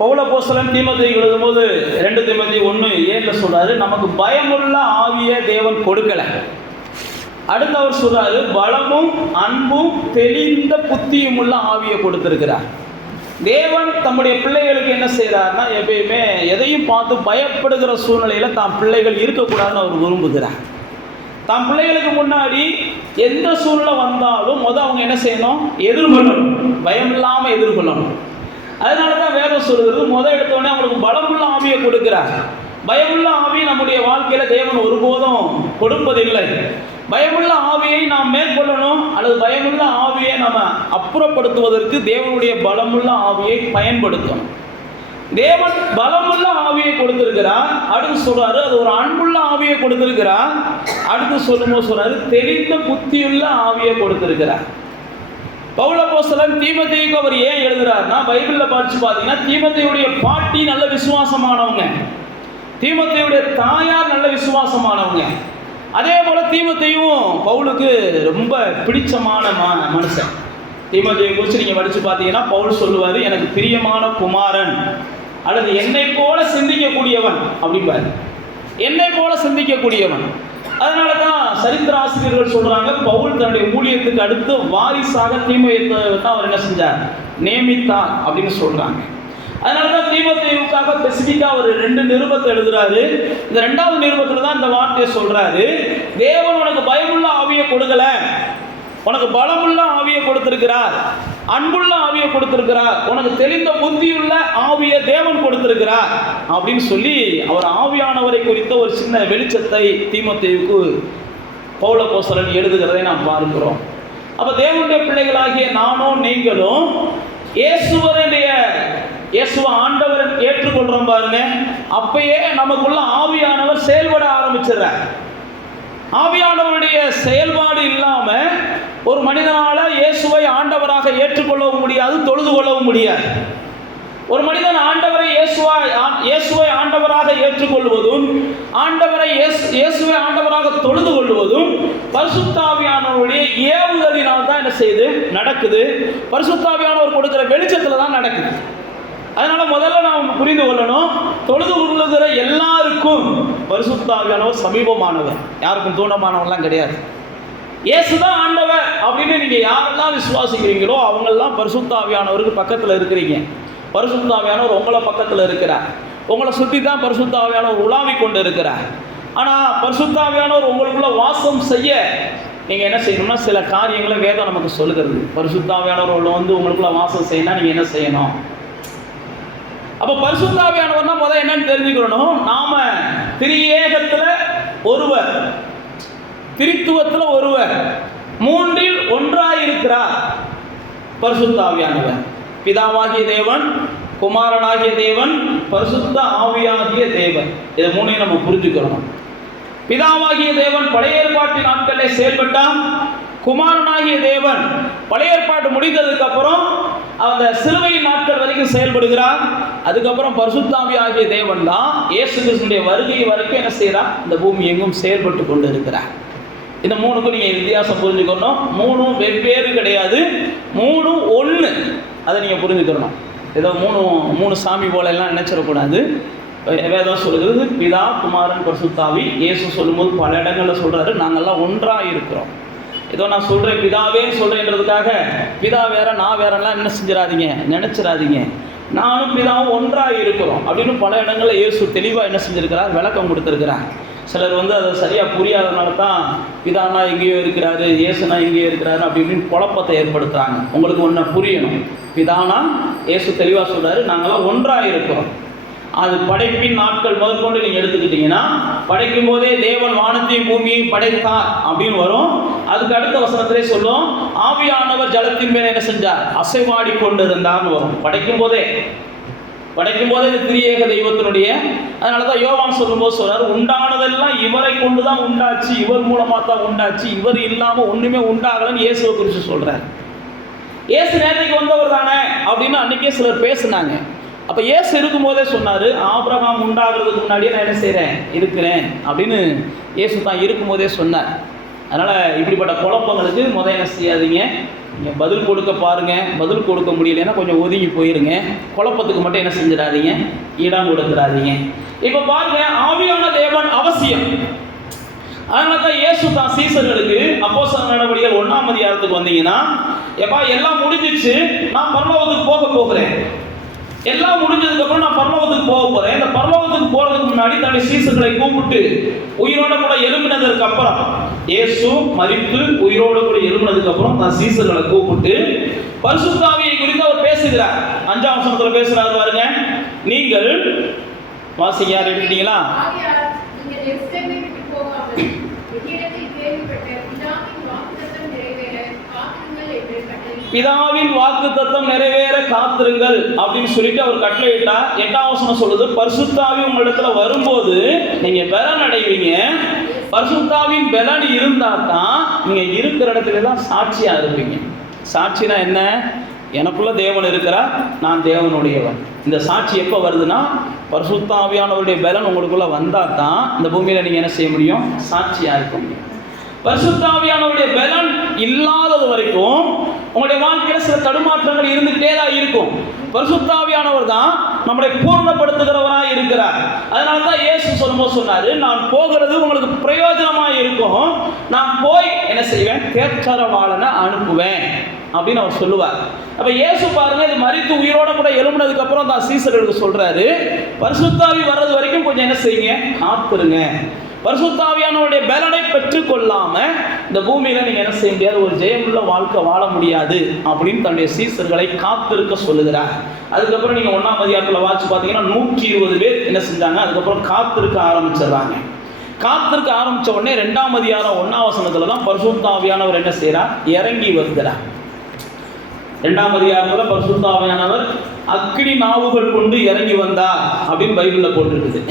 பவுல் அப்போஸ்தலன் தீமோத்தேயுக்கு எழுதும்போது 2 தீமோத்தேயு 1:7 சொல்றாரு, நமக்கு பயமுள்ள ஆவியை தேவன் கொடுக்கல. அடுத்து அவர் சொல்றாரு, பலமும் அன்பும் தெளிந்த புத்தியும் உள்ள ஆவியை கொடுத்திருக்கிறார். தேவன் தம்முடைய பிள்ளைகளுக்கு என்ன செய்கிறார்னா, எப்பயுமே எதையும் பார்த்து பயப்படுகிற சூழ்நிலையில் தாம் பிள்ளைகள் இருக்கக்கூடாதுன்னு அவர் விரும்புகிறார். தாம் பிள்ளைகளுக்கு முன்னாடி எந்த சூழ்நிலை வந்தாலும் அவங்க என்ன செய்யணும்? எதிர்கொள்ளணும், பயம் இல்லாமல் எதிர்கொள்ளணும். அதனால தான் வேதம் சொல்கிறது, எடுத்தோடனே அவங்களுக்கு பலமுள்ள ஆவியை கொடுக்கிறார். பயமுள்ள ஆவி நம்முடைய வாழ்க்கையில் தேவன் ஒருபோதும் கொடுப்பதில்லை. பயமுள்ள ஆவியை நாம் மேற்கொள்ளணும், அல்லது பயமுள்ள ஆவியை நம்ம அப்புறப்படுத்துவதற்கு தேவனுடைய பலமுள்ள ஆவியை பயன்படுத்தணும். தேவன் பலமுள்ள ஆவியை கொடுத்திருக்கிறார். அடுத்து சொல்றாரு, அது ஒரு அன்புள்ள ஆவியை கொடுத்திருக்கிறார். அடுத்து சொல்லும்போது சொல்றாரு, தெளிந்த புத்தியுள்ள ஆவியை கொடுத்திருக்கிறார். பவுல் அப்போஸ்தலன் தீமோத்தேயுக்கு அவர் ஏன் எழுதுறாருன்னா, பைபிளில் படிச்சு பார்த்தீங்கன்னா தீமோத்தேயுடைய பாட்டி நல்ல விசுவாசமானவங்க, தீமோத்தேயுடைய தாயார் நல்ல விசுவாசமானவங்க. அதே போல தீமோத்தேயும் பவுலுக்கு ரொம்ப பிடிச்சமான மனுஷன். தீமோத்தேயு குறித்து நீங்கள் படித்து பார்த்தீங்கன்னா பவுல் சொல்லுவார், எனக்கு பிரியமான குமாரன், அல்லது என்னை போல சிந்திக்கக்கூடியவன் அப்படிம்பார். என்னை போல சிந்திக்கக்கூடியவன். அதனால தான் சரித்திர ஆசிரியர்கள் சொல்கிறாங்க, பவுல் தன்னுடைய ஊழியத்துக்கு அடுத்து வாரிசாக தீமோத்தேயுவை தான் அவர் என்ன செஞ்சார்? நியமித்தார் அப்படின்னு சொல்கிறாங்க. அதனால தான் தீமோத்தேயுவுக்காக ஸ்பெசிஃபிக்காக ஒரு 2 நிருபத்தை எழுதுறாரு. இந்த 2வது நிருபத்தில் தான் இந்த வார்த்தையை சொல்கிறாரு, தேவன் உனக்கு பயமுள்ள ஆவியை கொடுக்கல, உனக்கு பலமுள்ள ஆவியை கொடுத்திருக்கிறார், அன்புள்ள ஆவியை கொடுத்திருக்கிறார், உனக்கு தெளிந்த புத்தியுள்ள ஆவியை தேவன் கொடுத்திருக்கிறார் அப்படின்னு சொல்லி அவர் ஆவியானவரை குறித்த ஒரு சின்ன வெளிச்சத்தை தீமோத்தேயுவுக்கு பவுல் அப்போஸ்தலன் எழுதுகிறதை நாம் பார்க்கிறோம். அப்போ தேவனுடைய பிள்ளைகளாகிய நானும் நீங்களும் இயேசுவை ஆண்டவர் ஏற்றுக்கொள்றோம் பாருங்க, அப்பயே நமக்குள்ள ஆவியானவர் செயல்பட ஆரம்பிச்சிடறார். ஆவியானவருடைய செயல்பாடு இல்லாம ஒரு மனிதனால இயேசுவை ஆண்டவராக ஏற்றுக்கொள்ளவும் முடியாது, தொழுது கொள்ளவும் முடியாது. ஒரு மனிதன் இயேசுவை ஆண்டவராக ஏற்றுக்கொள்வதும் இயேசுவை ஆண்டவராக தொழுது கொள்வதும் பரிசுத்த ஆவியானவருடைய ஏவுதலினால் தான் என்ன செய்யுது? நடக்குது. பரிசுத்த ஆவியானவர் கொடுக்கிற வெளிச்சத்துல தான் நடக்குது. அதனால முதல்ல நாம் புரிந்து கொள்ளணும், தொழுது கொள்ளுகிற எல்லாருக்கும் பரிசுத்த ஆவியானவர் சமீபமானவர், யாருக்கும் தூரமானவர்லாம் கிடையாது. இயேசுதான் ஆண்டவர் அப்படின்னு நீங்க யாரெல்லாம் விசுவாசிக்கிறீங்களோ அவங்கெல்லாம் பரிசுத்த ஆவியானவருக்கு பக்கத்தில் இருக்கிறீங்க. பரிசுத்த ஆவியானவர் உங்களை பக்கத்தில் இருக்கிறார். உங்களை சுற்றி தான் பரிசுத்த ஆவியானவர் உலாவி கொண்டு இருக்கிறார். ஆனால் பரிசுத்த ஆவியானவர் உங்களுக்குள்ள வாசம் செய்ய நீங்கள் என்ன செய்யணும்னா சில காரியங்களை வேதம் நமக்கு சொல்லுகிறது. பரிசுத்த ஆவியானவர் வந்து உங்களுக்குள்ள வாசம் செய்யணும்னா நீங்கள் என்ன செய்யணும்? அப்போ பரிசுத்த ஆவியானவர்னா முதல்ல என்னன்னு தெரிஞ்சுக்கணும். நாம திரியேகத்தில் ஒருவர், திரித்துவத்தில் ஒருவர், 3இல் ஒன்றாயிருக்கிறார் பரிசுத்த ஆவியானவர். பிதாவாகிய தேவன், குமாரனாகிய தேவன், பரிசுத்த ஆவியாகிய தேவன். இதை 3ஐயும் நம்ம புரிஞ்சுக்கிறோம். பிதாவாகிய தேவன் பழைய ஏற்பாட்டு நாட்களிலே செயல்பட்டான். குமாரனாகிய தேவன் பழைய ஏற்பாட்டு முடிந்ததுக்கு அப்புறம் அந்த சிலுவையின் நாட்கள் வரைக்கும் செயல்படுகிறார். அதுக்கப்புறம் பரிசுத்த ஆவியாகிய தேவன் தான் இயேசு கிறிஸ்துவின் வருகை வரைக்கும் என்ன செய்கிறார்? இந்த பூமி எங்கும் செயல்பட்டு கொண்டு இருக்கிறார். இந்த 3க்கும் நீங்கள் வித்தியாசம் புரிஞ்சுக்கணும். 3ம் வெவ்வேறு கிடையாது, 3ம் ஒன்று. அதை நீங்கள் புரிஞ்சுக்கணும். ஏதோ 3 சாமி போல எல்லாம் நினைச்சிடக்கூடாது. வேதம் சொல்லுகிறது பிதா, குமாரன், பரிசுத்த ஆவி. இயேசு சொல்லும்போது பல இடங்களில் சொல்கிறாரு, நாங்கள்லாம் ஒன்றாக இருக்கிறோம். ஏதோ நான் சொல்கிறேன் பிதாவே சொல்கிறேன்றதுக்காக பிதா வேற நான் வேறெல்லாம் என்ன செஞ்சிடாதீங்க, நினச்சிடாதீங்க. நானும் பிதாவும் ஒன்றாக இருக்கிறோம் அப்படின்னு பல இடங்களில் இயேசு தெளிவாக என்ன செஞ்சுருக்கிறார்? விளக்கம் கொடுத்துருக்கிறார். சிலர் வந்து அதை சரியாக புரியாதனால தான் பிதானா எங்கேயோ இருக்கிறாரு, இயேசுனா எங்கேயோ இருக்கிறாரு அப்படி இப்படின்னு குழப்பத்தை ஏற்படுத்துகிறாங்க. உங்களுக்கு ஒன்று புரியணும், பிதானா இயேசு தெளிவாக சொல்கிறாரு, நாங்களாம் ஒன்றாக இருக்கிறோம். அது படைப்பின் நாட்கள் முதற்கொண்டு நீங்கள் எடுத்துக்கிட்டீங்கன்னா, படைக்கும் போதே தேவன் வானத்தையும் பூமியையும் படைத்தார் அப்படின்னு வரும். அதுக்கு அடுத்த வசனத்திலே சொல்லும், ஆவியானவர் ஜலத்தின் மேலே என்ன செஞ்சார்? அசைவாடி கொண்டு இருந்தார்னு வரும். படைக்கும் போதே இது திரியேக தெய்வத்தினுடைய. அதனால தான் யோவான் சொல்லும்போது சொல்றாரு, உண்டானதெல்லாம் இவரை கொண்டு தான் உண்டாச்சு, இவர் மூலமாக தான் உண்டாச்சு, இவர் இல்லாமல் ஒன்றுமே உண்டாகலன்னு இயேசுவை குறித்து சொல்கிறார். இயேசு நேரத்துக்கு வந்தவர் தானே அப்படின்னு அன்றைக்கே சிலர் பேசுனாங்க. அப்போ இயேசு இருக்கும்போதே சொன்னார், ஆபிரகாம் உண்டாகிறதுக்கு முன்னாடியே நான் என்ன செய்கிறேன்? இருக்கிறேன் அப்படின்னு இயேசு தான் இருக்கும்போதே சொன்னார். அதனால் இப்படிப்பட்ட குழப்பங்களுக்கு முதல் என்ன செய்யாதீங்க, நீங்கள் பதில் கொடுக்க பாருங்கள். பதில் கொடுக்க முடியலைன்னா கொஞ்சம் ஒதுங்கி போயிருங்க. குழப்பத்துக்கு மட்டும் என்ன செஞ்சிடாதீங்க, இடம் கொடுத்துடாதீங்க. இப்போ பாருங்க, ஆவியான தேவன் அவசியம். அதனால தான் இயேசு தான் சீசர்களுக்கு அப்போஸ்தலர் நடவடிக்கைகள் 1ஆம் அதிகாரத்துக்கு வந்தீங்கன்னா, எப்பா எல்லாம் முடிஞ்சிச்சு, நான் பரலோகத்துக்கு போக போகிறேன், எல்லாம் முடிஞ்சதுக்கு அப்புறம் நான் பரலோகத்துக்கு போக போறேன். இந்த பரலோகத்துக்கு போறதுக்கு முன்னாடி தன்னுடைய சீசர்களை கூப்பிட்டு உயிரோட கூட எழும்பினதற்கு அப்புறம், இயேசு மரித்து உயிரோடு கூட எழும்பினதுக்கு அப்புறம் தான் சீசர்களை கூப்பிட்டு பரிசுத்த ஆவியை குறித்து அவர் பேசுகிறார். 5ஆம் வசனத்துல பேசுறாரு பாருங்க. நீங்கள் வாசிங்க, யார் எடுத்தீங்களா? பிதாவின் வாக்குத்தத்தம் நிறைவேற காத்திருங்கள் அப்படின்னு சொல்லிட்டு அவர் கட்டளையிட்டா. 8ஆம் வசனம் சொல்லுது, பரிசுத்த ஆவி உங்களிடத்துல வரும்போது நீங்க பலன் அடைவீங்க. பரிசுத்த ஆவியின் பலன் இருந்தா தான் நீங்க இருக்கிற இடத்துல தான் சாட்சியா இருப்பீங்க. சாட்சினா என்ன? எனக்குள்ள தேவன் இருக்கிறார், நான் தேவனுடையவன். இந்த சாட்சி எப்போ வருதுன்னா, பரிசுத்த ஆவியானவருடைய பலன் உங்களுக்குள்ள வந்தா தான் இந்த பூமியில நீங்க என்ன செய்ய முடியும், சாட்சியா இருக்க முடியும். பரிசுத்த ஆவியானவருடைய பலன் இல்லாதது வரைக்கும் உங்களுடைய வாழ்க்கையில் சில தடுமாற்றங்கள் இருந்துகிட்டே தான் இருக்கும். பரிசுத்த ஆவியானவர் தான் நம்மளை பூர்ணப்படுத்துகிறவராக இருக்கிறார். அதனால தான் இயேசு சொல்லும்போது சொன்னாரு, நான் போகிறது உங்களுக்கு பிரயோஜனமாக இருக்கும், நான் போய் என்ன செய்வேன், தேற்றரவாளனை அனுப்புவேன் அப்படின்னு அவர் சொல்லுவார். அப்ப இயேசு பாருங்க, இது மரித்து உயிரோட கூட எழும்பினதுக்கு அப்புறம் தான் சீசர்களுக்கு சொல்றாரு, பரிசுத்த ஆவி வர்றது வரைக்கும் கொஞ்சம் என்ன செய்யுங்க, காத்துருங்க. பரிசுத்த ஆவியானவருடைய பலனை பெற்றுக்கொள்ளாம இந்த பூமியில நீங்க என்ன செய்ய முடியாது, ஒரு ஜெயமுள்ள வாழ்க்கை வாழ முடியாது அப்படின்னு தன்னுடைய சீசர்களை காத்திருக்க சொல்லுகிறார். அதுக்கப்புறம் நீங்க 1ஆம் அதிகாரத்துல வாட்சி பார்த்தீங்கன்னா 120 பேர் என்ன செஞ்சாங்க, அதுக்கப்புறம் காத்திருக்க ஆரம்பிச்சிடுறாங்க. காத்திருக்க ஆரம்பிச்ச உடனே 2ஆம் அதிகாரம் 1ஆம் வசனத்துல தான் பரிசுத்த ஆவியானவர் என்ன செய்யறார், இறங்கி வருகிறார். 2ஆம் அதிகாரத்துல பரிசுத்த ஆவியானவர் அக்கினி நாவுகள் கொண்டு இறங்கி வந்தார் அப்படின்னு பைபிள்ல போட்டிருக்குது.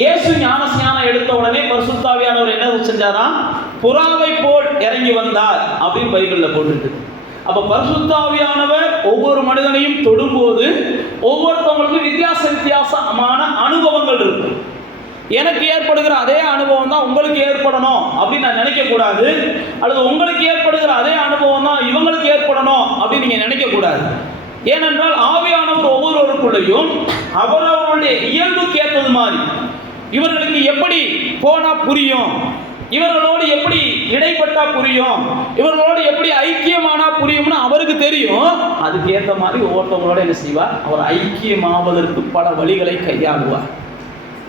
இயேசு ஞானஸ்நானம் எடுத்த உடனே பரிசுத்த ஆவியானவர் என்ன செஞ்சாராம், புறாவை போல் இறங்கி வந்தார் அப்படின்னு பைபிள்ல போட்டிருக்குது. அப்ப பரிசுத்த ஆவியானவர் ஒவ்வொரு மனிதனையும் தொடும்போது ஒவ்வொருத்தவங்களுக்கும் வித்தியாசமான அனுபவங்கள் இருக்கு. எனக்கு ஏற்படுகிற அதே அனுபவம் தான் உங்களுக்கு ஏற்படணும் அப்படின்னு நான் நினைக்க கூடாது, அல்லது உங்களுக்கு ஏற்படுகிற அதே அனுபவம் தான் இவங்களுக்கு ஏற்படணும் அப்படின்னு நீங்க நினைக்க கூடாது. ஏனென்றால் ஆவியானவர் ஒவ்வொருவருக்குள்ளையும் அவரவருடைய இயல்புக்கு ஏற்றது மாதிரி, இவர்களுக்கு எப்படி போனா புரியும், இவர்களோடு எப்படி இடைப்பட்டா புரியும், இவர்களோடு எப்படி ஐக்கியமானா புரியும்னு அவருக்கு தெரியும். அதுக்கு ஏற்ற மாதிரி ஒவ்வொருத்தவங்களோட என்ன செய்வார், அவர் ஐக்கியமாவதற்கு பல வழிகளை கையாளுவார்.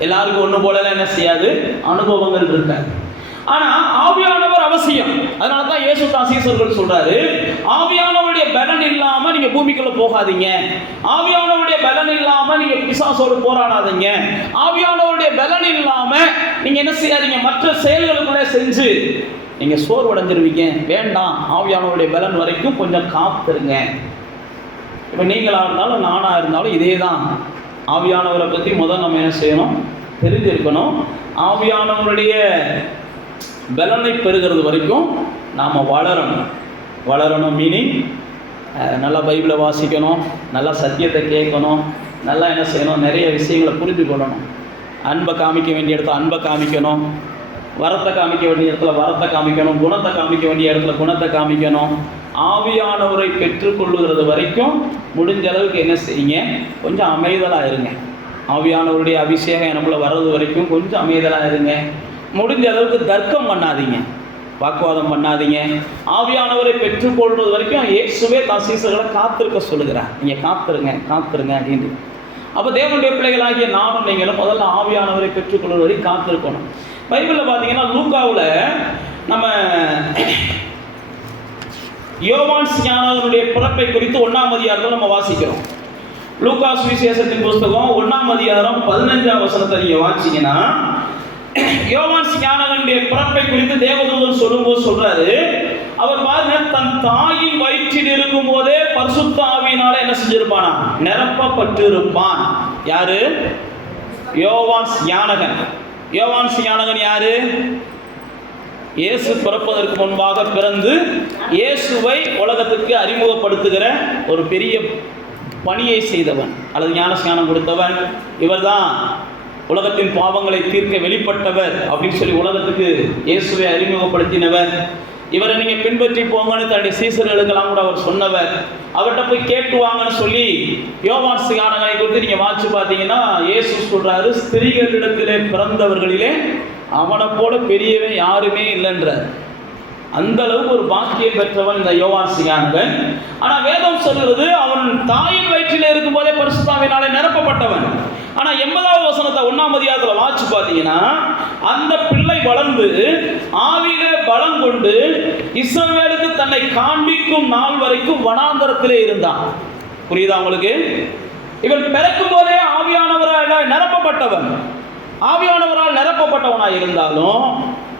எல்லாருக்கும் ஒன்று போல என்ன செய்யாது, அனுபவங்கள் இருக்காது. ஆனா ஆவியானவர் அவசியம். அதனால தான் இயேசு தான் சீசர்கள் சொல்றாரு, ஆவியானவருடைய பலன் இல்லாம நீங்க பூமிக்குள்ள போகாதீங்க, ஆவியானவருடைய பலன் இல்லாம நீங்க பிசாசோடு போராடாதீங்க, ஆவியானவருடைய பலன் இல்லாம நீங்க என்ன செய்யாதீங்க, மற்ற செயல்களுக்குள்ளே செஞ்சு நீங்க சோர்வடைஞ்சிருவீங்க. வேண்டாம், ஆவியானவருடைய பலன் வரைக்கும் கொஞ்சம் காத்துருங்க. இப்ப நீங்களா இருந்தாலும் நானா இருந்தாலும் இதே தான். ஆவியானவரை பற்றி முதல் நம்ம என்ன செய்யணும், தெரிஞ்சிருக்கணும். ஆவியானவருடைய பலனை பெறுகிறது வரைக்கும் நாம் வளரணும். மீனிங் நல்லா பைபிளை வாசிக்கணும், நல்லா சத்தியத்தை கேட்கணும், நல்லா என்ன செய்யணும், நிறைய விஷயங்களை புரிந்து கொள்ளணும். அன்பை காமிக்க வேண்டிய இடத்துல அன்பை காமிக்கணும், வரத்தை காமிக்க வேண்டிய இடத்துல வரத்தை காமிக்கணும், குணத்தை காமிக்க வேண்டிய இடத்துல குணத்தை காமிக்கணும். ஆவியானவரை பெற்றுக்கொள்ளுகிறது வரைக்கும் முடிஞ்ச அளவுக்கு என்ன செய்யுங்க, கொஞ்சம் அமைதலாக இருங்க. ஆவியானவருடைய அபிஷேகம் எனக்குள்ள வர்றது வரைக்கும் கொஞ்சம் அமைதலாக இருங்க. முடிஞ்ச அளவுக்கு தர்க்கம் பண்ணாதீங்க, வாக்குவாதம் பண்ணாதீங்க. ஆவியானவரை பெற்றுக்கொள்வது வரைக்கும் இயேசுவே தான் சீசர்களை காத்திருக்க சொல்லுகிறார். நீங்கள் காத்துருங்க அப்படின்னு. அப்போ தேவனுடைய பிள்ளைகளாகிய நானும் நீங்களும் முதல்ல ஆவியானவரை பெற்றுக்கொள்வது வரை காத்திருக்கணும். பைபிளில் பார்த்தீங்கன்னா லூக்காவில் நம்ம யோவான் ஸ்நானகனுடைய பிறப்பை குறித்து 1ஆம் அதிகாரத்தில் நம்ம வாசிக்கிறோம். லூக்கா சுவிசேஷத்தின் புஸ்தகம் 1ஆம் அதிகாரம் 15ஆம் வசனத்தை நீங்கள் வாசிங்கன்னா, யோவான் ஸ்நானகனுடைய பிறப்பை குறித்து தேவதூதன் சொல்லும்போது சொல்றாரு, அவர் பாருங்க, தன் தாயின் வயிற்றில் இருக்கும் போதே பரிசுத்த ஆவியினால என்ன செஞ்சிருப்பானா, நிரப்பப்பட்டு இருப்பான். யாரு? யோவான் ஸ்நானகன். யோவான் ஸ்நானகன் யாரு? இயேசு பிறப்பதற்கு முன்பாக பிறந்து இயேசுவை உலகத்துக்கு அறிமுகப்படுத்துகிற ஒரு பெரிய பணியை செய்தவன் அல்லது ஞானஸ்நானம் கொடுத்தவன். இவர்தான் உலகத்தின் பாவங்களை தீர்க்க வெளிப்பட்டவர் அப்படின்னு சொல்லி உலகத்துக்கு இயேசுவை அறிமுகப்படுத்தினவர். இவரை நீங்கள் பின்பற்றி போங்கன்னு தன்னுடைய சீசர்களுக்கெல்லாம் கூட அவர் சொன்னவர். அவர்கிட்ட போய் கேட்டு வாங்கன்னு சொல்லி யோவான் ஸ்நானகனை குறித்து நீங்கள் வாசிச்சு பார்த்தீங்கன்னா இயேசு சொல்றாரு, ஸ்திரீகளிடத்திலே பிறந்தவர்களிலே அவனை போல பெரியவன் யாருமே இல்லைன்றார். அந்த அளவுக்கு ஒரு பாக்கியம் பெற்றவன் இந்த யோவான் ஸ்நானகன். ஆனால் வேதம் சொல்கிறது அவன் தாயின் வயிற்றில் இருக்கும்போதே பரிசுத்தாவினாலே நிரப்பப்பட்டவன். ஆனால் 80வது வசனத்தை 1ஆம் அதிகாரத்தில் வாசிச்சு பார்த்தீங்கன்னா அந்த பிள்ளை வளர்ந்து ஆவியிலே பலம் கொண்டு இஸ்ரவேலுக்கு தன்னை காண்பிக்கும் நாள் வரைக்கும் வனாந்தரத்திலே இருந்தான். புரியுதா உங்களுக்கு? இவன் பிறக்கும் போதே ஆவியானவரால் நிரப்பப்பட்டவன். ஆவியானவரால் நிரப்பப்பட்டவனாக இருந்தாலும்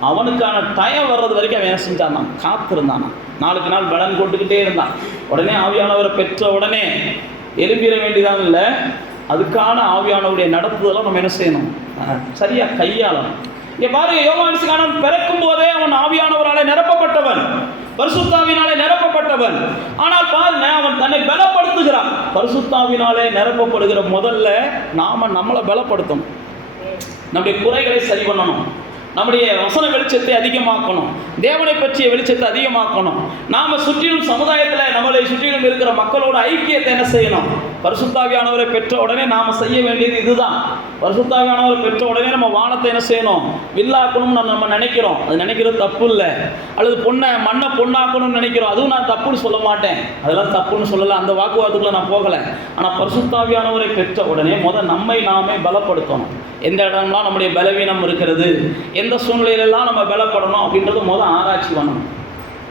அவனுக்கான டயம் வர்றது வரைக்கும் அவன் என்ன செஞ்சான்? காத்திருந்தானா. நாளுக்கு நாள் பலன் கொண்டுக்கிட்டே இருந்தான். உடனே ஆவியானவரை பெற்ற உடனே எழுப்பிட வேண்டியதான் இல்லை, அதுக்கான ஆவியானவருடைய நடத்துதெல்லாம் நம்ம என்ன செய்யணும்? சரியா கையாளணும். இங்கே பாருங்க, யோவான் ஸ்நானன் பிறக்கும் போதே அவன் ஆவியானவராலே நிரப்பப்பட்டவன், பரிசுத்தாவினாலே நிரப்பப்பட்டவன். ஆனால் பாருங்க, அவன் தன்னை பலப்படுத்துகிறான். பரிசுத்தாவினாலே நிரப்பப்படுகிற முதல்ல நம்மளை பலப்படுத்தணும். நம்முடைய குறைகளை சரி பண்ணணும், நம்முடைய வசன வெளிச்சத்தை அதிகமாக்கணும், தேவனை பற்றிய வெளிச்சத்தை அதிகமாக்கணும். நாம் சுற்றிலும் சமுதாயத்தில் நம்மளை சுற்றிலும் இருக்கிற மக்களோட ஐக்கியத்தை என்ன செய்யணும்? பரிசுத்தாவியானவரை பெற்ற உடனே நாம் செய்ய வேண்டியது இதுதான். பரிசுத்தாவியானவரை பெற்ற உடனே நம்ம வானத்தை என்ன செய்யணும்? வில்லாக்கணும்னு நம்ம நினைக்கிறோம். அது நினைக்கிறது தப்பு இல்லை. அல்லது மண்ணை பொண்ணாக்கணும்னு நினைக்கிறோம், அதுவும் நான் தப்புன்னு சொல்ல மாட்டேன், அதெல்லாம் தப்புன்னு சொல்லலை, அந்த வாக்குவாதத்துக்குள்ள நான் போகலை. ஆனால் பரிசுத்தாவியானவரை பெற்ற உடனே நம்மை நாமே பலப்படுத்தணும். எந்த இடம்லாம் நம்முடைய பலவீனம் இருக்கிறது, எந்த சூழ்நிலையிலெல்லாம் நம்ம பலப்படணும் அப்படின்றது ஆராய்ச்சி பண்ணணும்.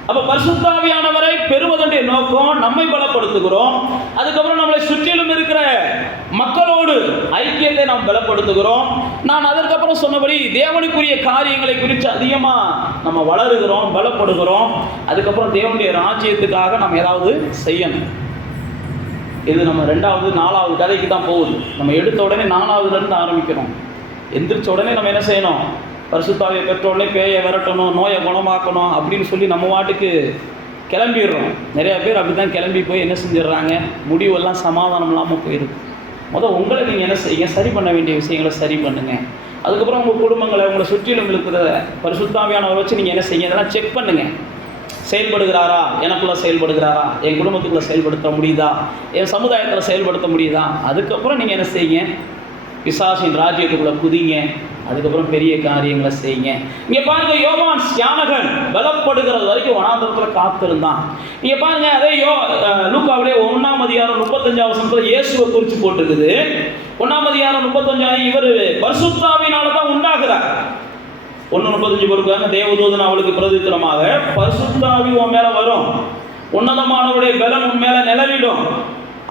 அப்போ பரிசுத்தாவியானவரை பெறுவதனுடைய நோக்கம் நம்மை பலப்படுத்துகிறோம். அதுக்கப்புறம் நம்மளை சுற்றிலும் இருக்கிற மக்களோடு ஐக்கியத்தை நாம் பலப்படுத்துகிறோம். நான் அதற்கப்புறம் சொன்னபடி தேவனுக்குரிய காரியங்களை குறித்து அதிகமாக நம்ம வளருகிறோம், பலப்படுகிறோம். அதுக்கப்புறம் தேவனுடைய ராஜ்யத்துக்காக நம்ம ஏதாவது செய்யணும். இது நம்ம 2வது 4வது கதைக்கு தான் போகுது. நம்ம எடுத்த உடனே 4வதுலேருந்து ஆரம்பிக்கிறோம். எந்திரிச்ச உடனே நம்ம என்ன செய்யணும்? பரிசுத்தாவியை பெற்ற உடனே பேயை விரட்டணும், நோயை குணமாக்கணும் அப்படின்னு சொல்லி நம்ம வாட்டுக்கு கிளம்பிடுறோம். நிறையா பேர் அப்படி தான் கிளம்பி போய் என்ன செஞ்சிடறாங்க? முடிவெல்லாம் சமாதானம் இல்லாமல் போயிருக்கு. உங்களை நீங்கள் என்ன செய்யுங்க? சரி பண்ண வேண்டிய விஷயங்களை சரி பண்ணுங்கள். அதுக்கப்புறம் உங்கள் குடும்பங்களை, உங்களை சுற்றிலும் இருக்கிற பரிசுத்தாவியானவரை வச்சு நீங்கள் என்ன செய்யுங்க? இதெல்லாம் செக் பண்ணுங்கள். செயல்படுகிறாரா? எனக்குள்ளே செயல்படுகிறாரா? என் குடும்பத்துக்குள்ளே செயல்படுத்த முடியுதா? என் சமுதாயத்தில் செயல்படுத்த முடியுதா? அதுக்கப்புறம் நீங்கள் என்ன செய்யுங்க? பிசாசின் ராஜ்யத்துக்குள்ளே குதிங்க. அதுக்கப்புறம் பெரிய காரியங்களை செய்யுங்க. இங்கே பாருங்க, யோவான் ஸ்நானகன் பலப்படுகிறது வரைக்கும் வனாந்தரத்தில் காத்திருந்தான். இங்கே பாருங்க, அதே லூக்காவிலே 1ஆம் அதிகாரம் 35ஆம் வசனத்தில் இயேசுவை குறித்து போட்டிருக்குது. 1ஆம் அதிகாரம் 35 இவர் பரிசுத்தாவினால தான் உண்டாகிறார். 1:35 பொறுப்பாங்க, தேவதூதன் அவளுக்கு பிரதித்திரமாக பரிசுத்தாவி உன் மேலே வரும், உன்னதமானவருடைய பலன் உன் மேலே நிழலிடும்.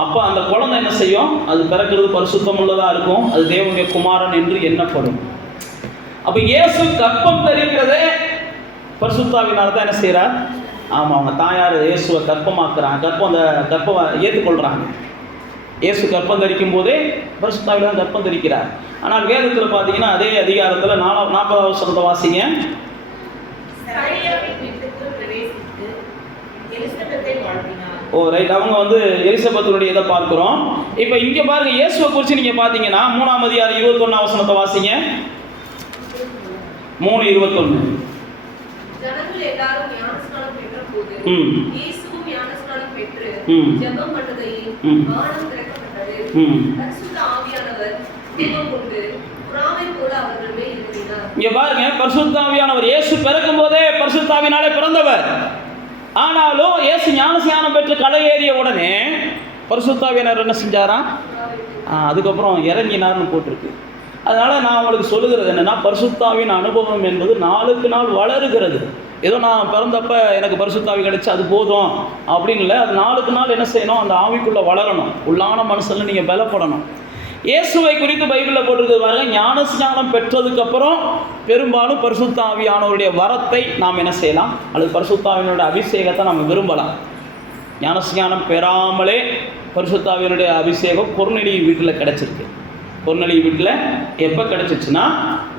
அப்போ அந்த குழந்தை என்ன செய்யும்? அது பிறக்கிறது பரிசுத்தம் உள்ளதாக இருக்கும், அது தேவனுடைய குமாரன் என்று எண்ணப்படும். அப்போ இயேசு கர்ப்பம் தரிக்கிறதே பரிசுத்தாவினால தான் என்ன செய்கிறார்? ஆமாம், அவங்க தாயார் இயேசுவை கர்ப்பமாக்குறாங்க, அந்த கர்ப்பம் ஏற்றுக்கொள்கிறாங்க. இயேசு கர்ப்பம் தரிக்கும் போதே பரிசுத்தாவில தான் கர்ப்பம் தரிக்கிறார். ஆனால் வேதத்தில் பார்த்தீங்கன்னா அதே அதிகாரத்தில் 40வது வசனத்தை வாசிங்க. ரைட், அவங்க எலிசபெத்துடைய இதை பார்க்குறோம். இப்போ இங்கே பாருங்க, இயேசுவை குறித்து நீங்கள் பார்த்தீங்கன்னா 3ஆம் அதிகாரம் 21ஆம் வசனத்தை வாசிங்க. 3:21. இங்க பாருங்க, பரிசுத்த ஆவியானவர் இயேசு பிறக்கும் போதே பரிசுத்த ஆவியினாலே பிறந்தவர். ஆனாலும் இயேசு ஞானஸ்நானம் பெற்று கரையேறிய உடனே பரிசுத்த ஆவியானவர் என்ன செஞ்சாராம்? அதுக்கப்புறம் இறங்கினார்னு போட்டிருக்கு. அதனால் நான் உங்களுக்கு சொல்லுகிறது என்னென்னா, பரிசுத்தாவின் அனுபவம் என்பது நாளுக்கு நாள் வளருகிறது. ஏதோ நான் பிறந்தப்ப எனக்கு பரிசுத்தாவி கிடைச்சி அது போதும் அப்படின்னு இல்லை, அது நாளுக்கு நாள் என்ன செய்யணும்? அந்த ஆவிக்குள்ளே வளரணும், உள்ளான மனசில் நீங்கள் பலப்படணும். இயேசுவை குறித்து பைபிளில் போட்டிருக்கிறது பாருங்க, ஞானஸ்நானம் பெற்றதுக்கப்புறம் பெரும்பாலும் பரிசுத்த ஆவியானவருடைய வரத்தை நாம் என்ன செய்யலாம், அல்லது பரிசுத்த ஆவியினுடைய அபிஷேகத்தை நாம் விரும்பலாம். ஞானஸ்நானம் பெறாமலே பரிசுத்த ஆவியினுடைய அபிஷேகம் கொர்நேலி வீட்டில் கிடச்சிருக்கு. கொர்நேலி வீட்டில் எப்போ கிடச்சிச்சுன்னா,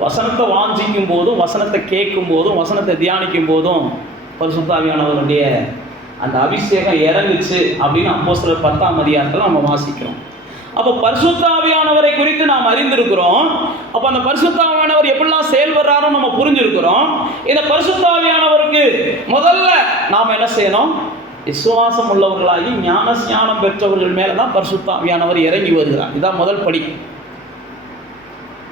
வசனத்தை வாஞ்சிக்கும் போதும், வசனத்தை கேட்கும் போதும், வசனத்தை தியானிக்கும் போதும் பரிசுத்த ஆவியானவருடைய அந்த அபிஷேகம் இறங்குச்சு அப்படின்னு அப்போஸ்தலர் 10ஆம் அதிகாரத்தில் நம்ம வாசிக்கிறோம். அப்போ பரிசுத்த ஆவியானவரை குறித்து நாம் அறிந்திருக்கிறோம். அப்போ அந்த பரிசுத்த ஆவியானவர் எப்படிலாம் செயல்படுறாரோ நம்ம புரிஞ்சிருக்கிறோம். இந்த பரிசுத்த ஆவியானவருக்கு முதல்ல நாம் என்ன செய்யணும்? விசுவாசம் உள்ளவர்களாகி ஞானஸ்நானம் பெற்றவர்கள் மேலே தான் பரிசுத்த ஆவியானவர் இறங்கி வருகிறார். இதுதான் முதல் படி.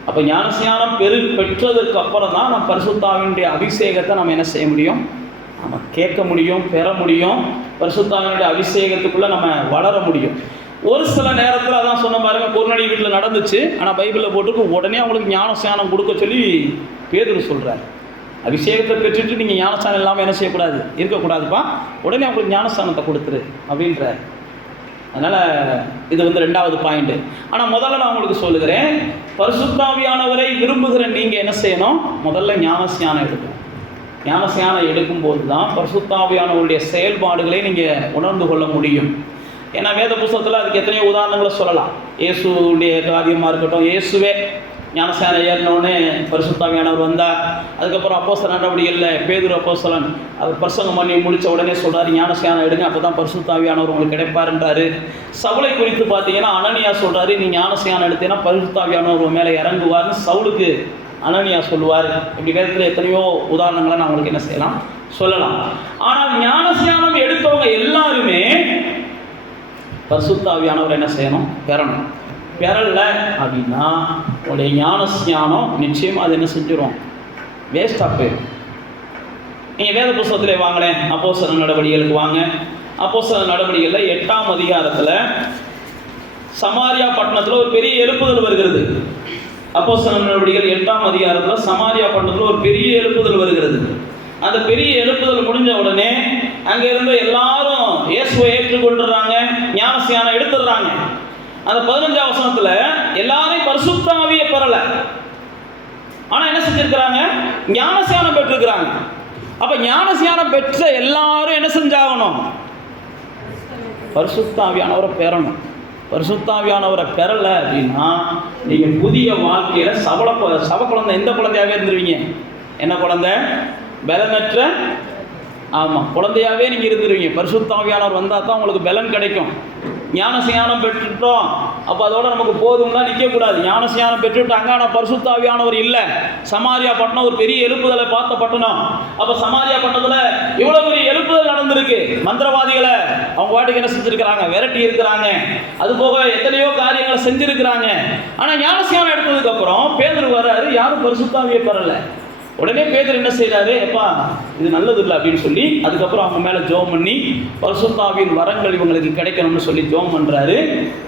அப்போ ஞானஸ்நானம் பெற்றதற்கு அப்புறம் தான் நம்ம பரிசுத்த ஆவியினுடைய அபிஷேகத்தை நம்ம என்ன செய்ய முடியும்? நம்ம கேட்க முடியும், பெற முடியும். பரிசுத்த ஆவியினுடைய அபிஷேகத்துக்குள்ளே நம்ம வளர முடியும். ஒரு சில நேரத்தில் அதான் சொன்ன பாருங்க, கொர்நேலியு வீட்டில் நடந்துச்சு. ஆனால் பைபிளில் போட்டுருக்கு உடனே அவங்களுக்கு ஞானஸ்நானம் கொடுக்க சொல்லி பேதுரு சொல்கிறார். அபிஷேகத்தை பெற்றுட்டு நீங்கள் ஞானஸ்நானம் இல்லாமல் என்ன செய்யக்கூடாது, இருக்கக்கூடாதுப்பா, உடனே அவங்களுக்கு ஞானஸ்நானத்தை கொடுத்துரு அப்படின்றார். அதனால் இது ரெண்டாவது பாயிண்ட்டு. ஆனால் முதல்ல நான் உங்களுக்கு சொல்லுகிறேன், பரிசுத்த ஆவியானவரை விரும்புகிற நீங்கள் என்ன செய்யணும்? முதல்ல ஞானஸ்நானம் எடுக்கணும். ஞானஸ்நானம் எடுக்கும்போது தான் பரிசுத்த ஆவியானவருடைய செயல்பாடுகளை நீங்கள் உணர்ந்து கொள்ள முடியும். ஏன்னா வேத புத்தகத்தில் அதுக்கு எத்தனையோ உதாரணங்களை சொல்லலாம். இயேசுடைய காரியமாக இருக்கட்டும், இயேசுவே ஞானஸ்நானம் ஏறினோடனே பரிசுத்த ஆவியானவர் வந்தார். அதுக்கப்புறம் அப்போஸ்தலர் நடவடிக்கைகளில் பேதுரு அப்போஸ்தலன் அவர் பிரசங்கம் பண்ணி முடித்த உடனே சொல்கிறார், ஞானஸ்நானம் எடுங்க, அப்போ தான் பரிசுத்த ஆவியானவர் உங்களுக்கு கிடைப்பாருன்றாரு. சவுலை குறித்து பார்த்தீங்கன்னா அனனியா சொல்கிறாரு, நீ ஞானஸ்நானம் எடுத்தீங்கன்னா பரிசுத்த ஆவியானவர் மேலே இறங்குவார்னு சவுலுக்கு அனனியா சொல்லுவார். இப்படி வேதத்தில் எத்தனையோ உதாரணங்களை நான் உங்களுக்கு என்ன செய்யலாம், சொல்லலாம். ஆனால் ஞானஸ்நானம் எடுத்தவங்க எல்லாருமே பரிசுத்த ஆவியானவர் என்ன செய்யணும்? பெறணும். பெறல அப்படின்னா உங்களுடைய ஞானஸ்நானம் நிச்சயம் அது என்ன செஞ்சிடும்? வேஸ்டாக போயிடும். நீங்கள் வேத புத்தகத்திலே வாங்களேன், அப்போஸ்தலர் நடவடிக்கைகளுக்கு வாங்க. அப்போஸ்தலர் நடவடிக்கைகளில் 8ஆம் அதிகாரத்தில் சமாரியா பட்டணத்தில் ஒரு பெரிய எழுப்புதல் வருகிறது. அப்போஸ்தலர் நடவடிக்கைகள் 8ஆம் அதிகாரத்தில் சமாரியா பட்டணத்தில் ஒரு பெரிய எழுப்புதல் வருகிறது. அந்த பெரிய எழுப்புதல் முடிஞ்ச உடனே அங்கே இருந்த எல்லாரும் இயேசுவை ஏற்றுக்கொண்டுறாங்க, ஞானஸ்நானம் எடுத்துடுறாங்க. அந்த 15ஆம் வசனத்தில் எல்லாரையும் பரிசுத்த ஆவியை பெறலை, ஆனால் என்ன செஞ்சிருக்கிறாங்க? ஞானஸ்நானம் பெற்றிருக்கிறாங்க. அப்போ ஞானஸ்நானம் பெற்ற எல்லாரும் என்ன செஞ்சாகணும்? பரிசுத்த ஆவியானவரை பெறணும். பரிசுத்த ஆவியானவரை பெறலை அப்படின்னா நீங்கள் புதிய வாழ்க்கையில் சவ குழந்தை, எந்த குழந்தையாகவே இருந்துருவீங்க. என்ன குழந்தை? பலனற்ற, ஆமாம், குழந்தையாகவே நீங்கள் இருந்துருவீங்க. பரிசுத்த ஆவியானவர் வந்தால் தான் உங்களுக்கு பலன் கிடைக்கும். ஞானஸ்நானம் பெற்றுட்டோம், அப்போ அதோட நமக்கு போதும்னா நிற்கக்கூடாது. ஞானஸ்நானம் பெற்றுட்டாங்க, ஆனால் பரிசுத்த ஆவியானவர் இல்லை. சமாரியா பட்டணம் ஒரு பெரிய எழுப்புதலை பார்த்த பட்டணம். அப்போ சமாரியா பட்டணத்தில் இவ்வளோ பெரிய எழுப்புதல் நடந்திருக்கு. மந்திரவாதிகளை அவங்க வாட்டுக்கு என்ன செஞ்சுருக்கிறாங்க? விரட்டி இருக்கிறாங்க. அது போக எத்தனையோ காரியங்களை செஞ்சுருக்கிறாங்க. ஆனால் ஞானஸ்நானம் எடுத்ததுக்கப்புறம் பேதுரு வர்றாரு, யாரும் பரிசுத்த ஆவியை பெறலை. உடனே பேதுரு என்ன செய்கிறாரு? எப்பா இது நல்லது இல்லை அப்படின்னு சொல்லி அதுக்கப்புறம் அவங்க மேலே ஜெபம் பண்ணி பரிசுத்த ஆவியின் வரங்கள் இவங்களுக்கு கிடைக்கணும்னு சொல்லி ஜெபம் பண்ணுறாரு.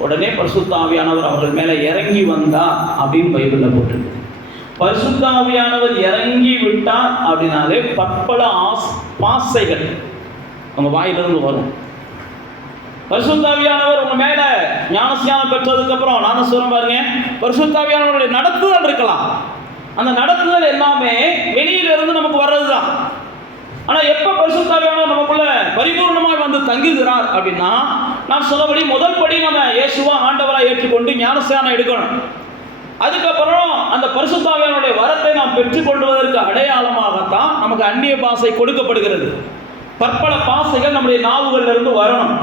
உடனே பரிசுத்த ஆவியானவர் அவர்கள் மேலே இறங்கி வந்தா அப்படின்னு பைபிளில் போட்டிருக்கு. பரிசுத்த ஆவியானவர் இறங்கி விட்டார் அப்படின்னாலே பற்பல பாசைகள் அவங்க வாயிலிருந்து வரும். பரிசுத்த ஆவியானவர் உங்க மேல ஞானஸ்நானம் பெற்றதுக்கப்புறம் நான் சொல்றேன் பாருங்க, பரிசுத்த ஆவியானவருடைய நடத்துதல் இருக்கலாம். அந்த நடத்துதல் எல்லாமே வெளியிலிருந்து நமக்கு வர்றதுதான். ஆனால் எப்போ பரிசுத்த ஆவியானவர் நமக்குள்ள பரிபூர்ணமாக வந்து தங்குகிறார் அப்படின்னா, நான் சொன்னபடி முதல் படி நம்ம இயேசுவா ஆண்டவராக ஏற்றுக்கொண்டு ஞானஸ்நானம் எடுக்கணும். அதுக்கப்புறம் அந்த பரிசுத்த ஆவியானவருடைய வரத்தை நாம் பெற்றுக்கொள்வதற்கு அடையாளமாகத்தான் நமக்கு அந்நிய பாஷை கொடுக்கப்படுகிறது. பற்பல பாஷைகள் நம்முடைய நாவுகளிலிருந்து வரணும்.